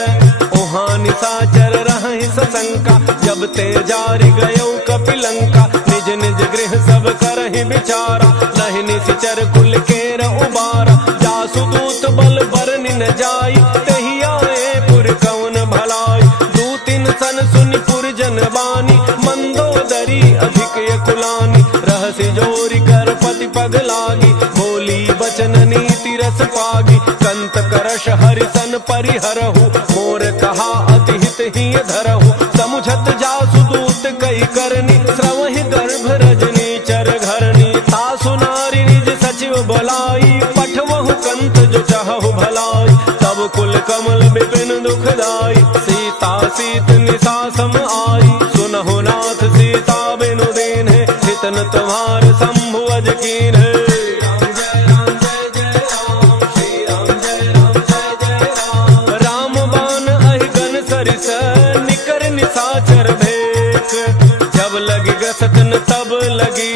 ओहाँ निशाचर रहहि सशंका जब ते जारि गयो कपि लंका। निज निज गृह सब करहि विचारा नहीं निशिचर कुल केर उबारा। जासु दूत बल बरनि न जाई तहि आए पुर कौन भलाई। दूतिन सन सुनि पुर जन बानी मंदोदरी अधिक कुलानी। रहसि जोरि कर पति पग लागी बोली बचन नीति रस पागी। कंत करश हरिसन परिहरहु मोर कहा अति हित ही धरहु। समुझत जासु दूत कई करनी श्रवहि गर्भ रजनी चर घरनी। तासु नारी निज सचिव बलाई पठवहु कंत जो चाहु भलाई, तब कुल कमल विपिन दुखदाई, सीता सीत निशा सम आई, सुनहु नाथ सीता बिनु दीन है, हितन तुम्हार शंभु अज कीन है। राम बाण अहिगन सरिस निकर निशाचर भेक, जब लगी गसतन तब लगी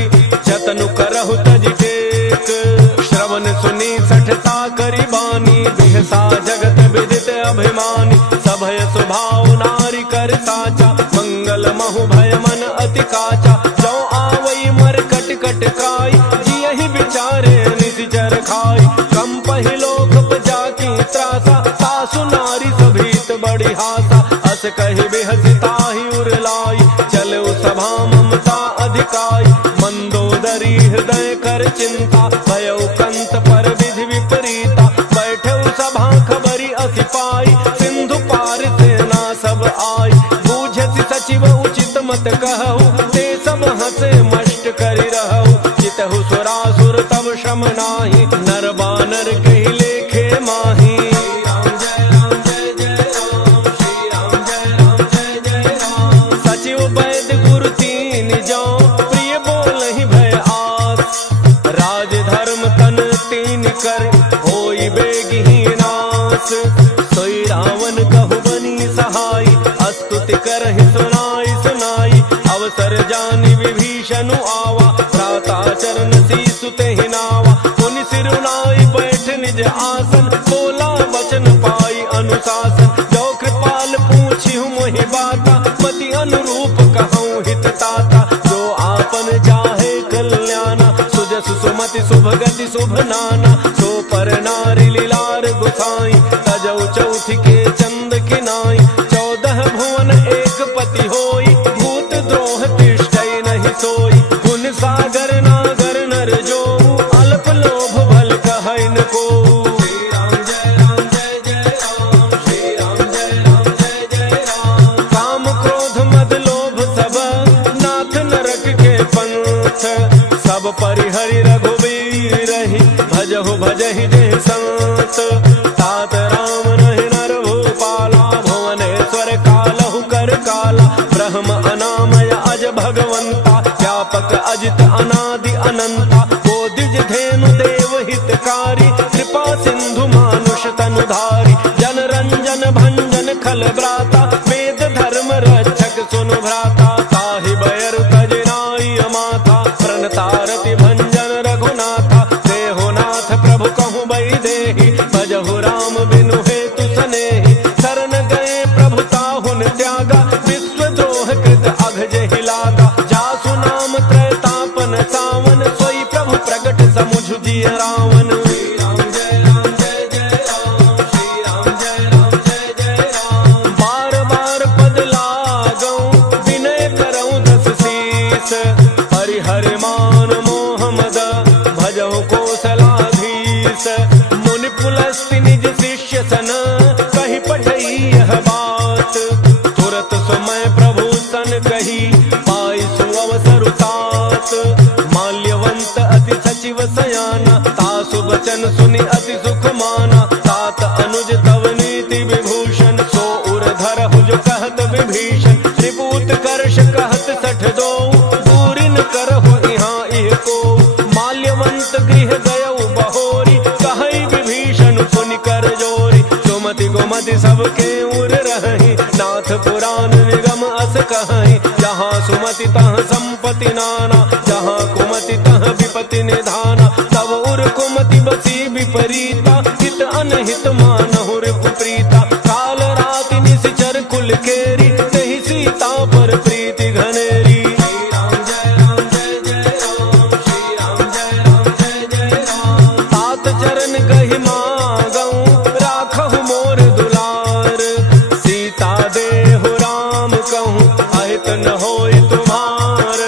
जतनु करहु तज टेक, श्रवण सुनी सठता करी बानी, बिहसा जगत विदित अभिमानी, सभय स्वभाव नारी कर साचा, मंगल महु भय मन अति काचा, जो आवई मर कट कट काई, जियहि विचारे निशिचर खाई, कम पहि लोक प्रजा की त्रासा, सासु नारी सभीत बड़ी हासा, अस कहि बिहसिताहि उरलाई, चले सभा ममता अधिकाई, मंदोदरी हृदय कर चिंता, भयउ कंत पर विधि विपरीता, बैठे सभा खबरी अति पाई, सिंधु पार सेना सब आई, बूझति सचिव उचित मत कहु, ते सब हंसे मष्ट करि रहु, चितहु सुरासुर तब शम नाही, नर बानर कहि लेखे माही। सचिव वैद्य गुरु तीन जो प्रिय बोलहि भय आस, राज धर्म तन तीन कर होई बेगहि नास, सोई रावण कहु बनी सहाय, स्तुति करहि सुनाई सुनाई, अवसर जानि विभीषणु आवा, भ्राता चरण सीसु तेहि नावा, मुनि सिरुनाई बैठ निज आसन, बोला वचन पाई अनुशासन, जो कृपाल पूछिहु मोहि बाता, मति अनुरूप कहूँ हित ताता, जो आपन चाहे कल्याणा, सुजसु सुमति शुभ गति शुभ नाना, सो पर नारी लीलार गुसाई, तजौ चौथि के चंद किनाई, 14 भुवन एक पति होई, भूत द्रोह तिष्ठै नहीं सोई, गुण सागर नागर नर जो, अल्प लोभ भल कहै न को। काम क्रोध मद लोभ सब नाथ नरक के पंथ, सब परिहरि रघुबीर रही, भजहु भजहि जे संत, तात राम रहि नर भूपाला, भुवनेश्वर कालहु कर काला, ब्रह्म अनामय अज भगवंता, व्यापक अजित अनादि अनंता, बोधिज धेनु देव हितकारी, कृपा सिंधु मानुष तनुधारी, जन रंजन भंजन खल ब्राता, वेद धर्म रक्षक सुनु भ्राता, ताहि बयरु तज नाई अमाता, प्रणतारति भंजन रघुनाथा, देहो नाथ प्रभु कहु बई देहि, भजहु राम बिनु हेतु सनेहि, शरण गए प्रभु ताहुन त्यागा, विश्व द्रोह कृत अघ जेहि लागा, जासु नाम त्रैतापन सावन, सोई प्रभु प्रगट समुझ जिय रावण। बार बार पद लागऊं विनय करऊं दस शीस, हरिहर मान मोह मद भजहु कौशलाधीश, मुनि पुलस्ति निज शिष्य सन कहि पठई यह बात, तुरत समय प्रभु सन कही पाई सुअवसर तात, माल्यवंत अति सचिव सयाना, तासु वचन सुनि अति सुख माना, तात अनुज तव नीति विभूषण, सो उर धरहु जो कहत विभीषण, त्रिभूत कर्ष कहत सठ दो, दूरि न करहु इहाँ इह को, माल्यवंत गृह गयउ बहोरी, कहई विभीषण पुनि कर जोरी, सुमति गोमति सबके उर रही, नाथ पुराण निगम अस कहई, जहाँ सुमति तहाँ संपत्ति नाना, जहाँ कुमति तहाँ विपत्ति निधाना, तब उर कुमति बसी विपरीता, हित अनहित मानहु रिपुप्रीता, काल राति निशिचर कुल केरी, तेहि सीता पर प्रीति घनेरी। तात चरण कहि मागऊं राखहु मोर दुलार, सीता देहु राम कहूँ अहित न होई तुम्हार,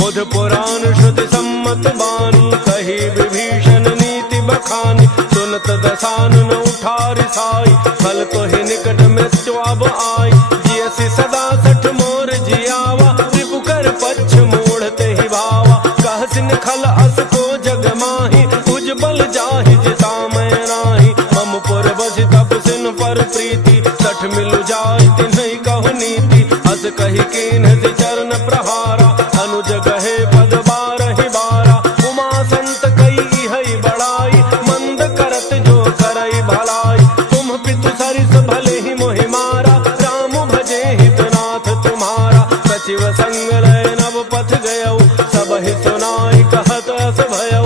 बुध पुराण श्रुति सम्मत बानी, कही विभीषण नीति बखानी, सुनत दसानन उठारि साई, फल तो ही निकट मृत्यु अब आई, जियसि सदा सठ मोर जियावा, त्रिपु कर पक्ष मूढ़ते ही भावा, कहसिन खल अस को जग माही, उज्जवल जाहि जिता मैं नाही, मम पुर कर प्रीति, सठ मिलु जाय तिन्हि कहु नीति। अस कहि कीन्ह से चरण प्रहारा, अनुज गहे पद बारहि बारा। उमा संत कई इहै बड़ाई, मंद करत जो करई भलाई। तुम पितु सरिस भले ही मोहि मारा, राम भजे हितनाथ तुम्हारा। सचिव संग लय नव पथ गयौ, सबहि सुनाई कहत अस भयौ।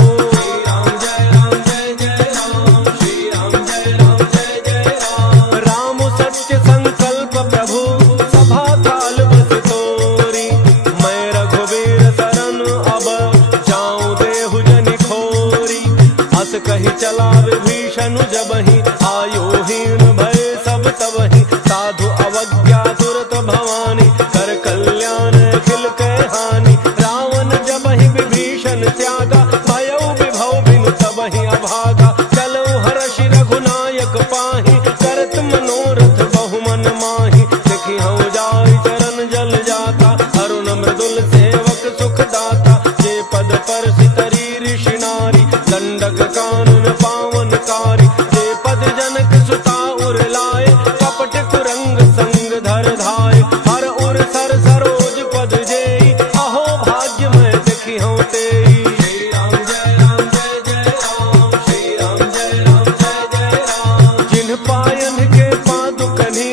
कही चला विभीषण जबहि, आयुहीन भय सब तबहि। साधु अवज्ञा तुरत भवानी, कर कल्याण अखिल के हानि। रावण जबहि विभीषण त्यागा, भयउ विभव बिनु तबहि अभागा। चलऊ हर्षि रघुनायक पाहि, करत मनोरथ बहु मन माहि। देखि हऊ जाय चरण जल जाता, अरुण मृदुल सेवक सुख दाता। जे पद परसि तरी ऋषि नारी, दंडक कानन पावनकारी। जे पद जनक सुता उर लाए, कपट कुरंग संग धर धाय। हर उर सर सरोज पद जेई, अहो भाग्य मैं देखी हूँ तेई। श्री राम जय राम जय जय राम, श्री राम जय राम जय जय राम। जिन पायन के पादुकनी,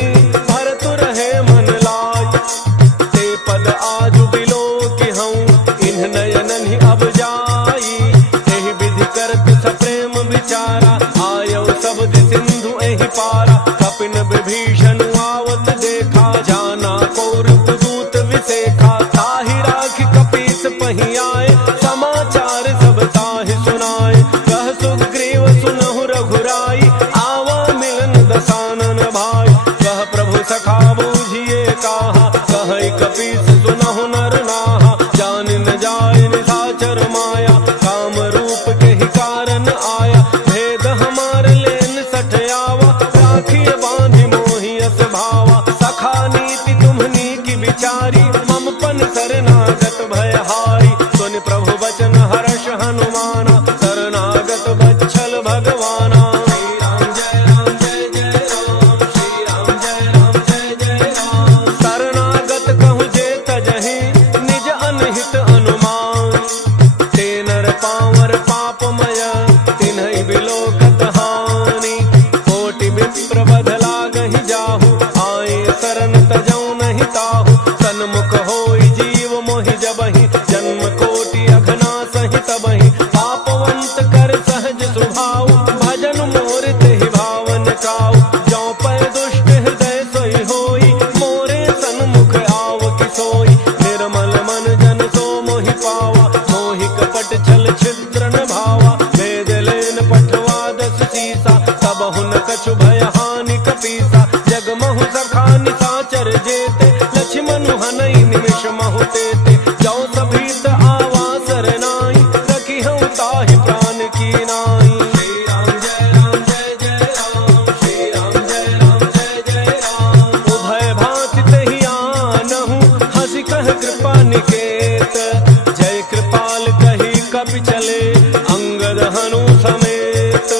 भरत रहे मन लाय। ते पद आजु बिलो की हूँ, इन्ह नयनन ही अब जाई। एहि विधि करत सप्रेम विचारा, आयौ शब्द सिंधु एहि पारा। कपिन विभीषण आवत देखा, जाना कौरव दूत विसेखा। ताहि राखि कपीस पहि आए, समाचार सब ताहि सुनाए। कह सुग्रीव सुनहु रघुराई, आवा मिलन दसानन भाई। कह प्रभु सखा बूझिए काहा, कहै कपीस सुनहु नर नाहा। जान न जाय निशाचर माया, काम रूप के ही कारण आया। भेद हमार लेन सठ आवा, राखिए बांधि मोहि अस भावा। सखा नीति तुम्हनी की विचारी, मम पन शरणागत भयहारी। सुनि प्रभु वचन हर्ष हनुमाना, शरणागत बच्छल भगवाना। श्री राम जय राम जय जय राम, श्री राम जय राम जय जय राम। शरणागत कहु जे तजहि, निज अनहित अनुमान। ते नर पावर पापमय, तिन्हि बिलोकत हानि। कोटि विप्र बध लागहि जाहु, आए शरण तजौ नहीं ताहु। सन्मुख होई जीव मोहि जबहि, जन्म कोटि अघनासहि तबहि। पापवंत कर सहज स्वभाव, भजन मोर तेहि भावन काऊ। जौ पै दुष्ट हृदय सोई होई, मोरे सन्मुख आव कि सोई। निर्मल मन जन सो मोहि पावा, मोहि कपट छल छिद्र न भावा। भेद लेन पठवा दस सीसा, तब हुन कछु भय हानि कपीसा। जग महु सखा निशाचर जेते, लक्ष्मण हनई निमिष महु तेते। जौ सभीत आवा सरनाई, रखी हूँ ताहि प्राण की नाई। श्री राम जय राम जय जय राम, श्री राम जय राम जय जय राम। उभय भांति तेहि आनहु, हंसी कह कृपा निकेत। जय कृपाल कही कपि चले, अंगद हनु समेत।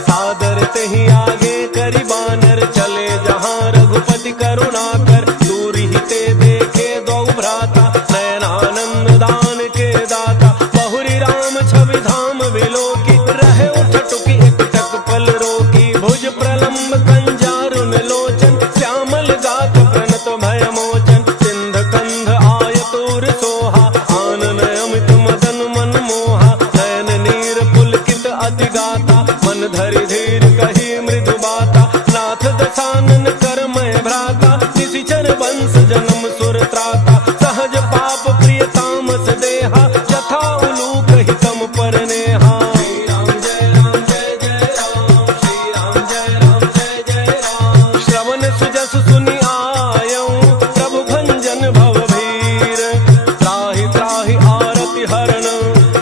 सादर तेहि आगे करि बानर, चले जहाँ रघुपति करुणाकर। दूरि ही ते देखे दो भ्राता, नयनानंद दान के दाता। बहुरी राम छवि धाम विलोकी, रहे उठटुकी एक टक पल रोकी। भुज प्रलंब कंजारुन लोचन, श्यामल गात प्रणत भय मोचन। सिंध कंध आयतुर सोहा, आनन अमित मदन मन मोहा। नयन नीर पुलकित अति गाता, मन धरि धीर कही मृदु बाता। नाथ दसानन कर मैं भ्राता, निशिचर वंश जन्म सुर त्राता। सहज पाप प्रिय तामस देहा, जथा उलूक हितम पर नेहा। श्री राम जय राम जय जय राम, श्री राम जय राम जय जय राम। श्रवण सुजस सुनि आयौ, प्रभु भंजन भव भीर। त्राहि त्राहि आरति हरण,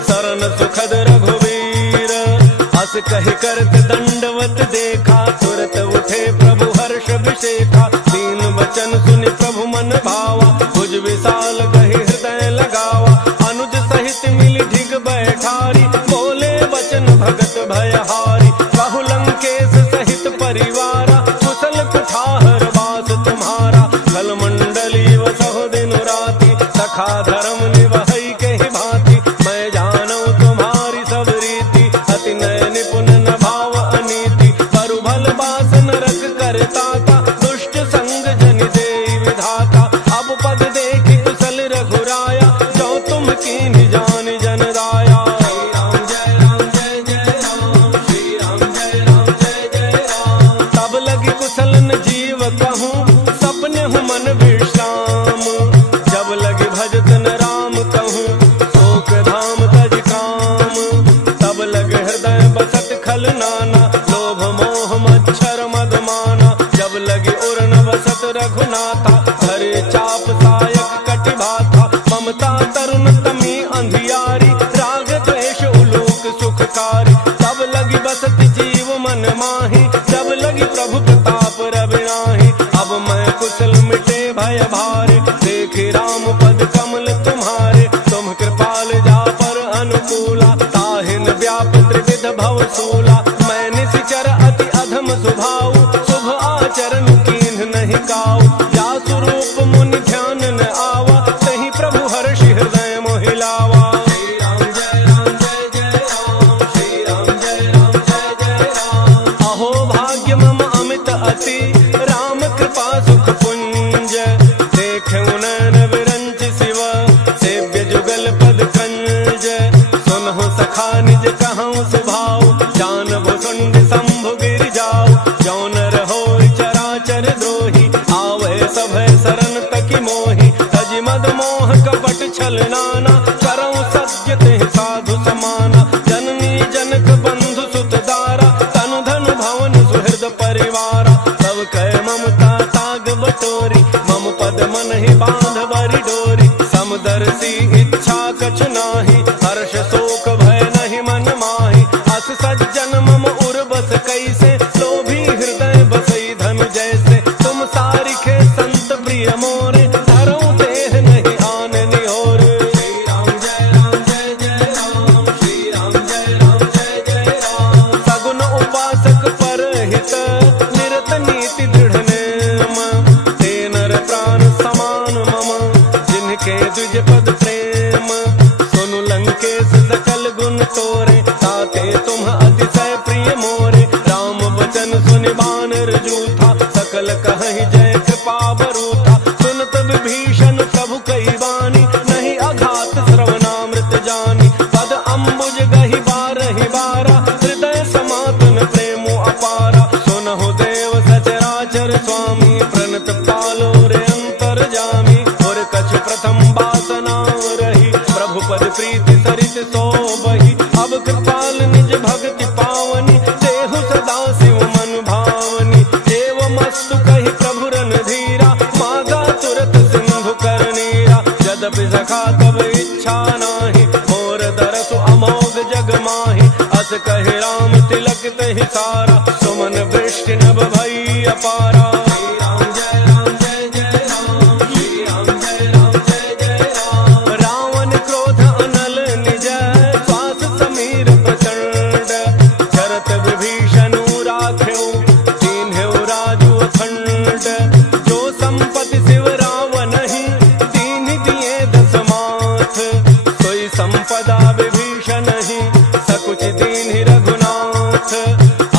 शरण सुखद रघुवीर। अस कहि करत दंडवत देखा, तुरत उठे प्रभु हर्ष विशेखा। दीन वचन सुनि प्रभु मन भावा, भुज विशाल कहि हृदय लगावा। अनुज सहित मिलि ढिग बैठारी, बोले वचन भगत भयहारी। कहु लंकेश सहित परिवारा, कुशल करताता दुष्ट संग जन दे विधाता। अब पद देखि कुशल रघुराया जो तुम कीन्ही जान जन राया। श्री राम जय जय राम, श्री राम जय जय राम। तब लगी कुशल न जीव कहूँ सपने हूँ मन विश्राम। जब लगी भजत न राम कहूँ शोक धाम तज काम। तब लगे हृदय बसत खल नाना लोभ मोह मच्छर मदमाना। जब लगी उर न बसत रघुनाथा धरे चाप सायक कटि भाथा। ममता तरुण तमी अंधियारी राग द्वेष उलूक सुखकारी। तब लगी बसत जीव मन माही जब लगी प्रभु प्रताप रविनाही। अब मैं कुशल मिटे भय भारे देखे राम पद कमल तुम्हारे। तुम कृपाल जा पर अनुकूला ताहिन व्याप त्रिविध भव सूला। मैं निश्चर अति अधम स्वभाव शुभ आचरण कीन्ह नहीं काऊ। जा स्वरूप मुनि ध्यान न आवा तहि प्रभु हर्षि हृदय मोहिलावा। श्री राम जय जय राम, श्री राम जय जय राम। अहो भाग्य मम अमित अति राम कृपा सुख पुंज। देखे नैन विरंच शिव सेव्य जुगल पद कंज। सुनहु सखा निज कहूँ सुभाव जान भुसुंड शंभु गिर जाओ। जौन रहो चराचर द्रोही आवे सभय शरण तकी मोही। तज मद मोह कपट छल नाना करऊँ सत्य ते साधु समाना। जननी जनक बंधु सुत दारा तनु धनु भवन सुहृद परिवारा। तब कह ममता ताग बटोरी मम पद मन ही बांध बरी डोरी। समदर्शी इच्छा कछु नाही हर्ष शोक भय नहीं मन माही। अस सज्जन मम उर बस कैसे लोभी हृदय बसई धन जैसे। तुम सारिखे संत प्रिय मोरे धरऊँ देह नहीं आन निहोर। श्री राम जय जय राम, श्री राम जय जय राम। सगुन उपासक पर हित निरत नीति दृढ़ नेम। ते नर प्राण समान मम जिनके द्विज पद प्रेम। सुनु लंकेश सकल गुण तोरे ताते तुम अतिशय प्रिय मोरे। राम वचन सुनि बानर जूथा सकल कहि जय कृपा बरूथा। सुनत विभीषण प्रभु कई बानी नहीं अघात श्रवणामृत जानी। पद अम्बुज गहि बारहि बारा हृदय समातन प्रेमो अपारा। सुनहु देव सचराचर स्वामी प्रणत पालो रे अंतर जामी। और कछ प्रथम वासना रही प्रभु पद प्रीति सरित सोबहि। अब कृपाल निज भक्ति पावनी देहु सदा शिव मन भावनी। एवमस्तु कहि प्रभु रन धीरा मागा तुरत सिंधु कर नीरा। यद्यपि सखा तब इच्छा नाही मोर दरसु अमोघ जग माही। अस कहि राम तिलक तहि सारा सुमन वृष्टि नभ भई अपारा। श्री राम जय जय राम, श्री राम जय जय राम। रावण क्रोध अनल निज श्वास समीर प्रचंड। शरत विभीषण राख्यो दीन्ह्यो राजु अखंड। जो संपत्ति शिव रावण ही दीन्हि दिए दस माथ। सोई संपदा विभीषण ही सकुच दीन्हि रघुनाथ।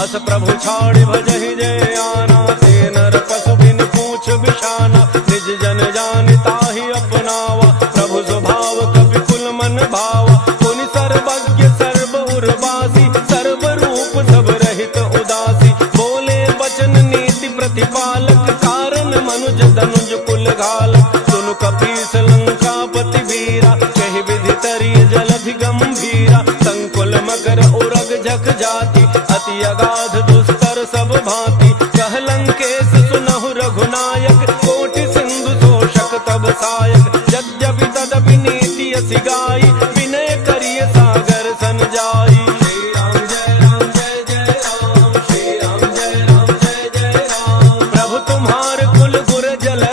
अस प्रभु छाड़ि भजहि जय आना ते नर पशु बिन पूछ बिषाना। निज जन जानि ताहि अपनावा प्रभु स्वभाव कपि कुल मन भावा। पुनि सर्वज्ञ सर्व उर्वासी सर्व रूप सब रहित उदासी। बोले वचन नीति प्रतिपालक कारण मनुज तनुज कुल घालक। सुनु कपीस लंकापति वीरा कहि विधि तरिय जलधि गंभीरा। संकुल मकर उरग झक जाति अति अगाध दुस्तर सब भांति। कह लंकेश सुनहु रघुनायक कोटि सिंधु तोषक तब सायक। यद्यपि तदपि नीति असि गाई विनय करिय सागर सन जाई। श्री राम जय जय राम, श्री राम जय जय राम। प्रभु तुम्हार कुल गुर जल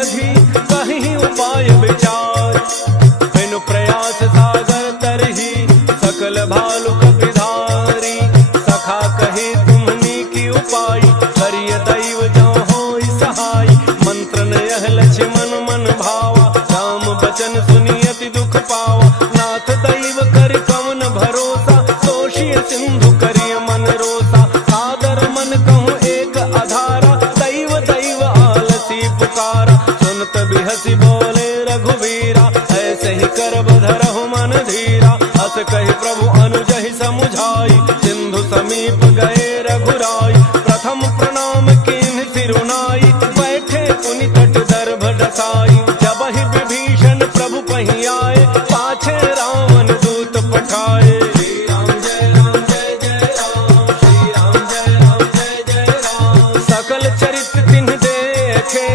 कही प्रभु अनुजहि समुझाई, सिंधु समीप गए रघुराई, प्रथम प्रणाम कीन्ह सिरुनाई, बैठे पुनि तट दर्भ डसाई। जब ही विभीषण प्रभु पही आए, पाछे रावण दूत पठाए। श्री राम जय राम जय जय राम, श्री राम जय राम जय जय राम। सकल चरित तिन्ह देखे,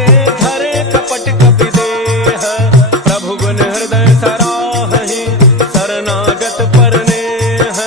धरे कपट कपि देह, प्रभु गुण हृदय सराहहि, शरणागत परनेह।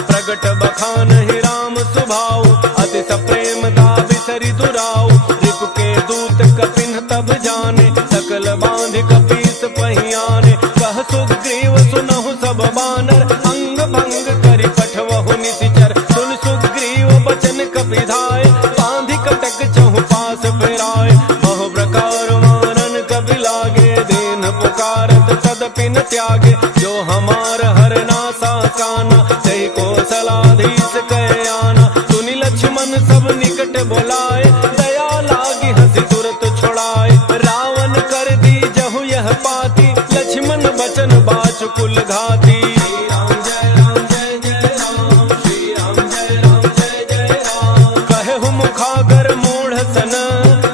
प्रगट बखानहि राम सुभाऊ, अति सप्रेम दाबिसरि दुराऊ। रिपु के दूत कपिन तब जाने, सकल बांध कपीस पहियाने। कह सुग्रीव सुनहु सब बानर, अंग भंग करि पठवहु निशिचर। सुन सुग्रीव बचन कपिधाय, बांधि कटक चहु पास फिराय। बहु प्रकार मारन कपि लागे, दीन पुकारत तदपि न त्यागे। जो हमार हरनासा काना, जय कौशलाधीश कह आना। सुनि लक्ष्मण सब निकट बोलाए, दया लागी हंसी तुरत छुड़ाए। रावण कर दी जहु यह पाती, लक्ष्मण बचन बाच कुल घाती। श्री राम जय राम जय जय राम, श्री राम जय राम जय जय राम। कहु मुखागर मूढ़ सन,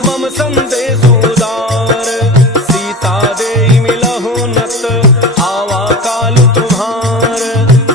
मम संदेश उदार। सीता देहि मिलहु नत, आवा काल तुम्हार।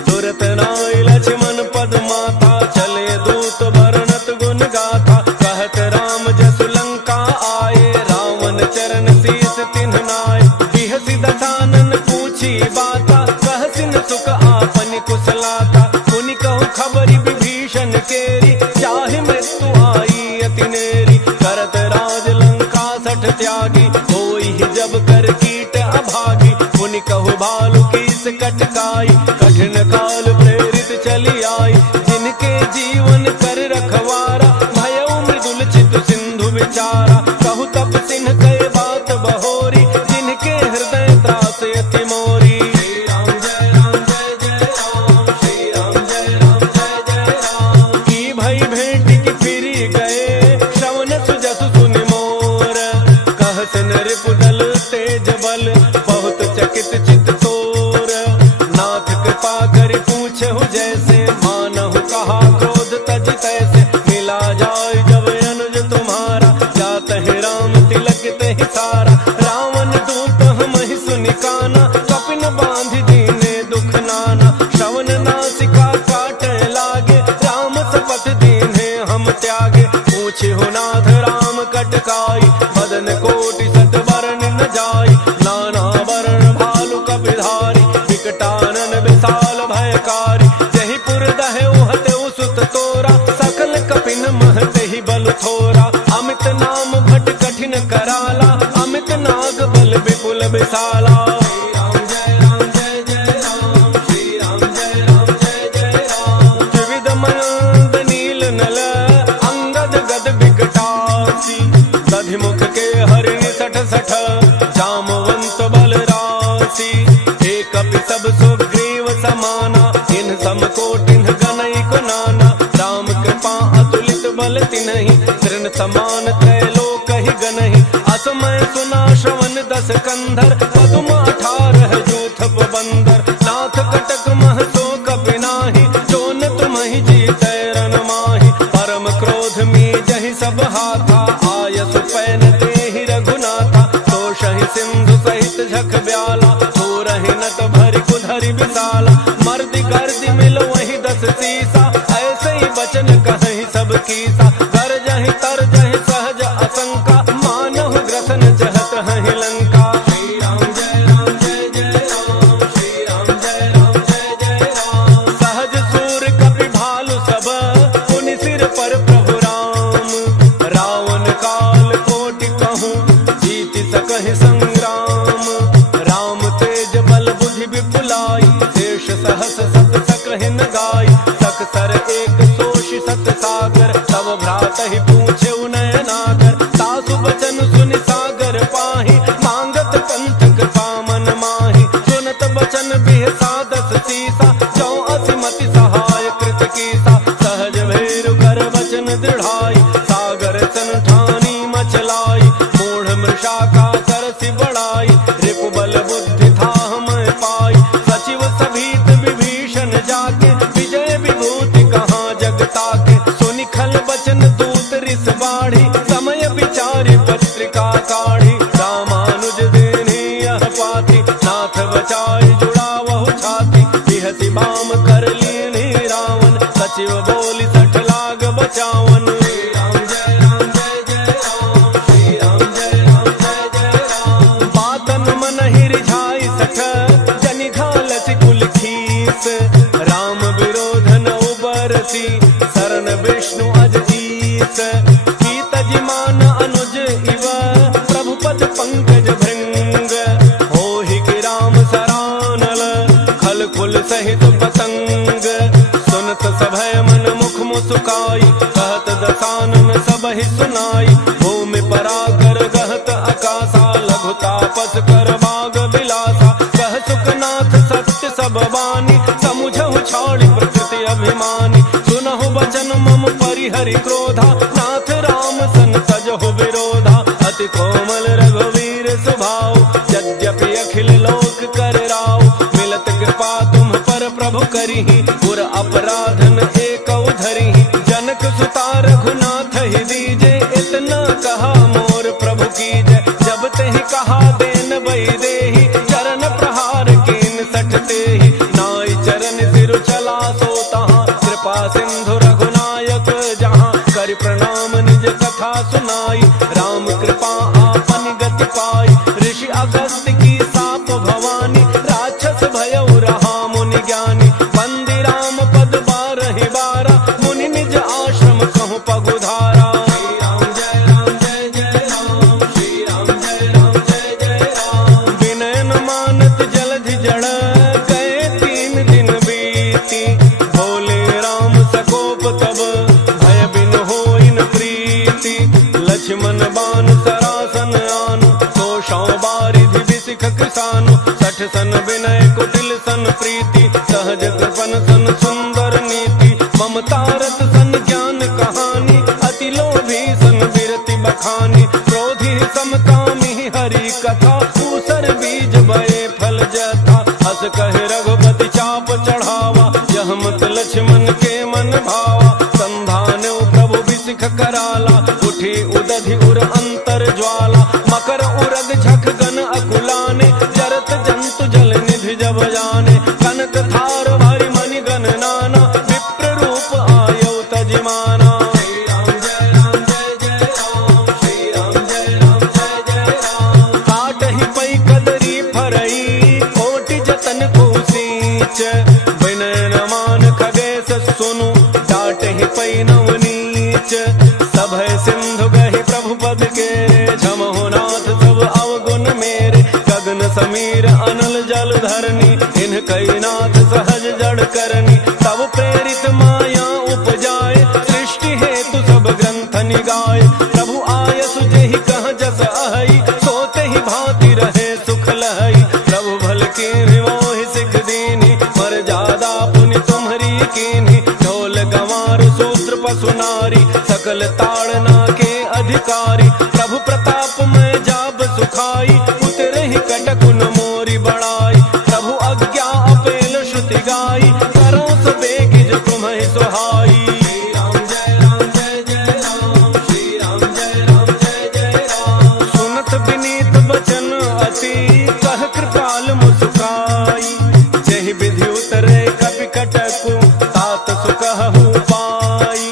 तुरत नाय लक्ष्मण पद माता, चले दूत बरनत गुण गाथा। कहत राम जसु लंका आए, रावण चरण शीस तिन्ह नाय। बिहसि दसानन पूछी बाता, कहसिन सुख आपन कुशलाता। पुनि कहु खबरि विभीषण केरी, चाहे मृत्यु आई अति नेरी। करत राज लंका सठ त्यागी, होई जब कर कीट अभागी। पुनि कहु भालु कीस कटकाई, कठिन काल प्रेरित चली आई। जिनके जीवन कर रखवारा, भयउ मृदुल चित सिंधु विचारा। कहु तप सिन्ह कहे बात बहोरी, जिनके हृदय त्रास अति मोरी। श्री राम जय राम जय जय राम, श्री राम जय राम जय जय राम। की भई भेंट की फिरी गए, श्रवण सुजसु सुनि मोर। कहत नृप दल तेज बल, बहुत चकित चित तोर। नाथ कृपा करि पूछहु जैसे, मानहु कहा क्रोध तज तैसे। मिला जाय जब अनुज तुम्हारा, जातहि राम तिलक तेहि सारा। रावण दूत हमहि सुनि काना, कपिन बांधि दीने दुख नाना। श्रवण नासिका काटे लागे, राम सपथ दीन्हे हम त्यागे। पूछहु नाथ राम कटकाई, बदन कोटि सत बरन न जाई। नाना वरण भालु कपिधारी, विकटानन विशाल भयकारी। जहि पुर दहु हतउ सुत तोरा, सकल कपिन महतेहि बल थोरा। अमित नाम भट कठिन कराला, अमित नाग बल विपुल विशाला। श्री राम जय राम जय जय राम, श्री राम जय राम जय जय राम। त्रिविध मयंक नील नल, अंगद गद विकटासी। दधिमुख के हरिणि सठ सठ, जामवंत बल राशि। एक कपि सब सुग्रीव समाना, इन सम कोटिन गनई को नाना। राम कृपा अतुलित बल तिन्हि, तृण समान त्रैलोक ही गनहि। असमय सुना श्रवण दस कंधर, पदुम 18 जूथप बंदर। नाथ कटक मह सो कपि नाही, जो न तुम्हि जीतै रन माहि। परम क्रोध में जहि सब हाथा, आयसु पैन तेहि रघुनाथा। तोषहि सिंधु सहित झख ब्याला, थोरहि नट भरि कुधरि विशाला। मर्दि गर्दि मिल वही 10 सीसा, ऐसे ही बचन कहि सब कीसा। गरजहि तरजहि सहज असंका, मानहु ग्रसन चहत हहि लंका। श्री राम जय राम जय जय राम, श्री राम जय राम जय जय राम। सहज सूर कपि भालु सब, पुनि सिर पर प्रभु राम। रावण काल कोटि कहूँ, जीति सकहि संग्राम। राम तेज बल बुद्धि विपुलाई, शेष सहस सत सकहि न गाई। सकसर एक सोषि सत सागर, तब भ्रातहि पूछे नयनागर। सासु बचन सुनि सागर पाहि, मांगत पंथ पामन माहि। सुनत बचन बिहसा 10 सीसा, जो असिमति सहाय कृत कीसा। सहज भैरु कर बचन दृढ़ाई, सागर सन ठानी मचलाई। मूढ़ मृषा का करसि बड़ाई, रिपु बल बुद्धि था मैं पाई। सचिव सभीत विभीषण लसिका काढ़ी रामानुज देनी यह पाती नाथ बचाई जुड़ा वहु छाती बिहसी बाम कर लीनी रावण सचिव बोली 60 लाग बचावन राम जय राम जय जय राम श्री राम जय राम जय जय राम बातन मन ही रिझाई 60 जनि घालस कुल खीस राम विरोधन उबरसी शरण विष्णु अजीस पीत जिमान अनुज इव प्रभु पद पंकज भृंग होहि कि राम सरानल खल कुल सहित पतंग सुनत सभय मन मुख मुसुकाई कहत दसानन सबहि सुनाई भूमि पराकर गहत आकाशा लघु तापस कर बाग बिलासा कह सुखनाथ सत्य सब बानी समुझहु छाड़ी प्रकृति अभिमानी सुनहु बचन मम परिहरि क्रोधा नाथ राम सन सजहु विरोधा अति कोमल रघुवीर स्वभाव यद्यपि अखिल लोक कर राव मिलत कृपा तुम पर प्रभु करिहि पुर अपराधन एक धरिहि जनक सुता रघुनाथ ही दीजे इतना कहा मोर प्रभु कीजय जब तेहि कहा देन बई देहि चरण प्रहार कीन 60 तेहि नाई चरण सिर चला सोता कृपा सिंधु रघुनायक जहाँ करि प्रणाम निज कथा सुनाई राम कृपा आपन गति पाई ऋषि अगस्त्य की साप भवानी राक्षस भयउ रहा मुनि ज्ञानी बंदी राम पद 12 मुनि निज आश्रम कहु पगुधारा श्री राम जय राम जय जय राम श्री राम जय राम जय जय राम विनय न मानत जलधि जड़ गए 3 दिन बीती बोले राम सकोप तब भय बिन होई न प्रीति लक्ष्मण बान सरासन आनु तोषौ बारिधि बिसिख कृसानु 60 सन विनय कुटिल सन प्रीति सहज कृपन सन सुंदर नीति ममतारत सन ज्ञान कहानी अति लोभी सन बिरति बखानी क्रोधी समकामी हरि कथा ऊसर बीज बये फल जथा हस कहे रघुपति चाप चढ़ावा यह मत लक्ष्मण के मन भावा संधान प्रभु बिसिख कराला उठी उदधि उर अंतर ज्वाला मकर उरग झक गन अकुलाने जरत जंतु जल निधि जब जाने कनक थार भरि मणि गण नाना विप्र रूप आयौ तजिमाना श्री राम जय राम जय जय राम श्री राम जय राम जय जय राम काटहि पै कदरी फरई कोटि जतन को सींच विनय न मान खगेश सुनु डाटहि पै नवनीच सभय सिंधु गहि प्रभु पद के झमहु नाथ सब अवगुण मेरे गगन समीर अनल जल धरनी इन कई नाथ सहज जड़ करनी तब प्रेरित माया उपजाए सृष्टि हेतु सब ग्रंथ निगाए प्रभु आयसु जेहि कह जस अहई सोते ही भांति रहे सुख लहई प्रभु भल की मोहि सिख दीनी मर जादा पुनि तुम्हरी कीनी ढोल गंवार सूत्र पशु नारी सकल ताड़ना के अधिकारी प्रभु प्रताप में जाब सुखाई उतरहि कटकुन मोरी बड़ाई प्रभु आज्ञा अपेल श्रुति गाई करो सो बेगिज तुम्हि सुहाई श्री राम जय राम जय जय राम श्री राम जय राम जय जय राम सुनत विनीत बचन अति कह कृपाल मुस्काई जहि विधि उतरे कपि कटकु तात सुकहु पाई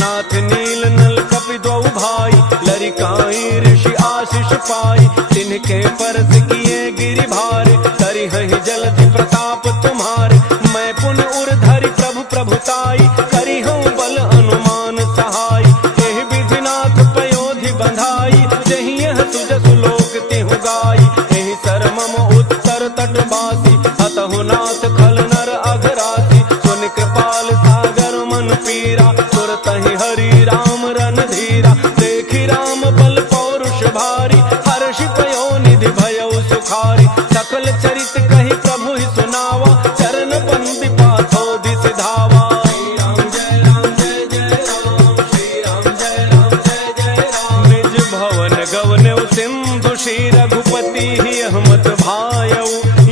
नाथ नील नल कपि द्वौ भाई लरिकाई ऋषि आशीष पाई तिनके परस किए गिरि भारे करिहि जलधि प्रताप तुम्हारे मैं पुन उर धरि प्रभु प्रभुताई करिहु बल अनुमान सहाय एहि विधिनाथ पयोधि बंधाई जहि यह सुजसु लोक तिहु गाई एहि सरमम उत्तर तट बासी अतहु नाथ खल नर अघरासी सुन कृपाल सागर मन पीरा सुरतहि हरि राम रन धीरा देखि राम बल पौरुष भारी हर्षि पयो निधि भयउ सुखारी सकल चरित कहि प्रभु ही सुनावा चरण बंदी पाथो दिस धावा श्री राम जय राम जय जय राम श्री राम जय राम जय जय राम निज भवन गवनउ सिंधु श्री रघुपति ही अहमत भायउ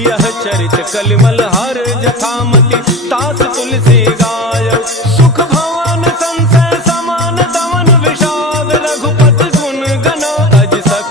यह चरित कलिमल हर जथामति तास तुलसी गायउ सुख भवन संसय समान दमन विषाद रघुपति गुण गना तज सक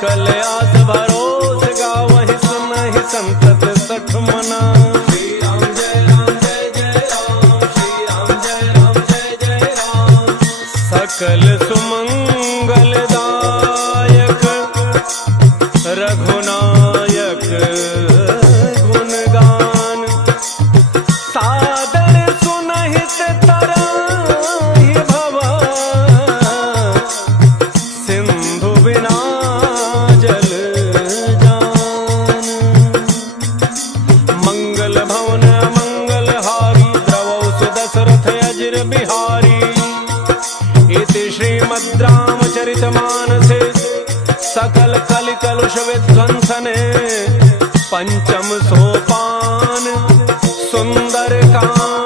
सकल कलि कलुष विध्वंसने पंचम सोपान सुंदर कांड।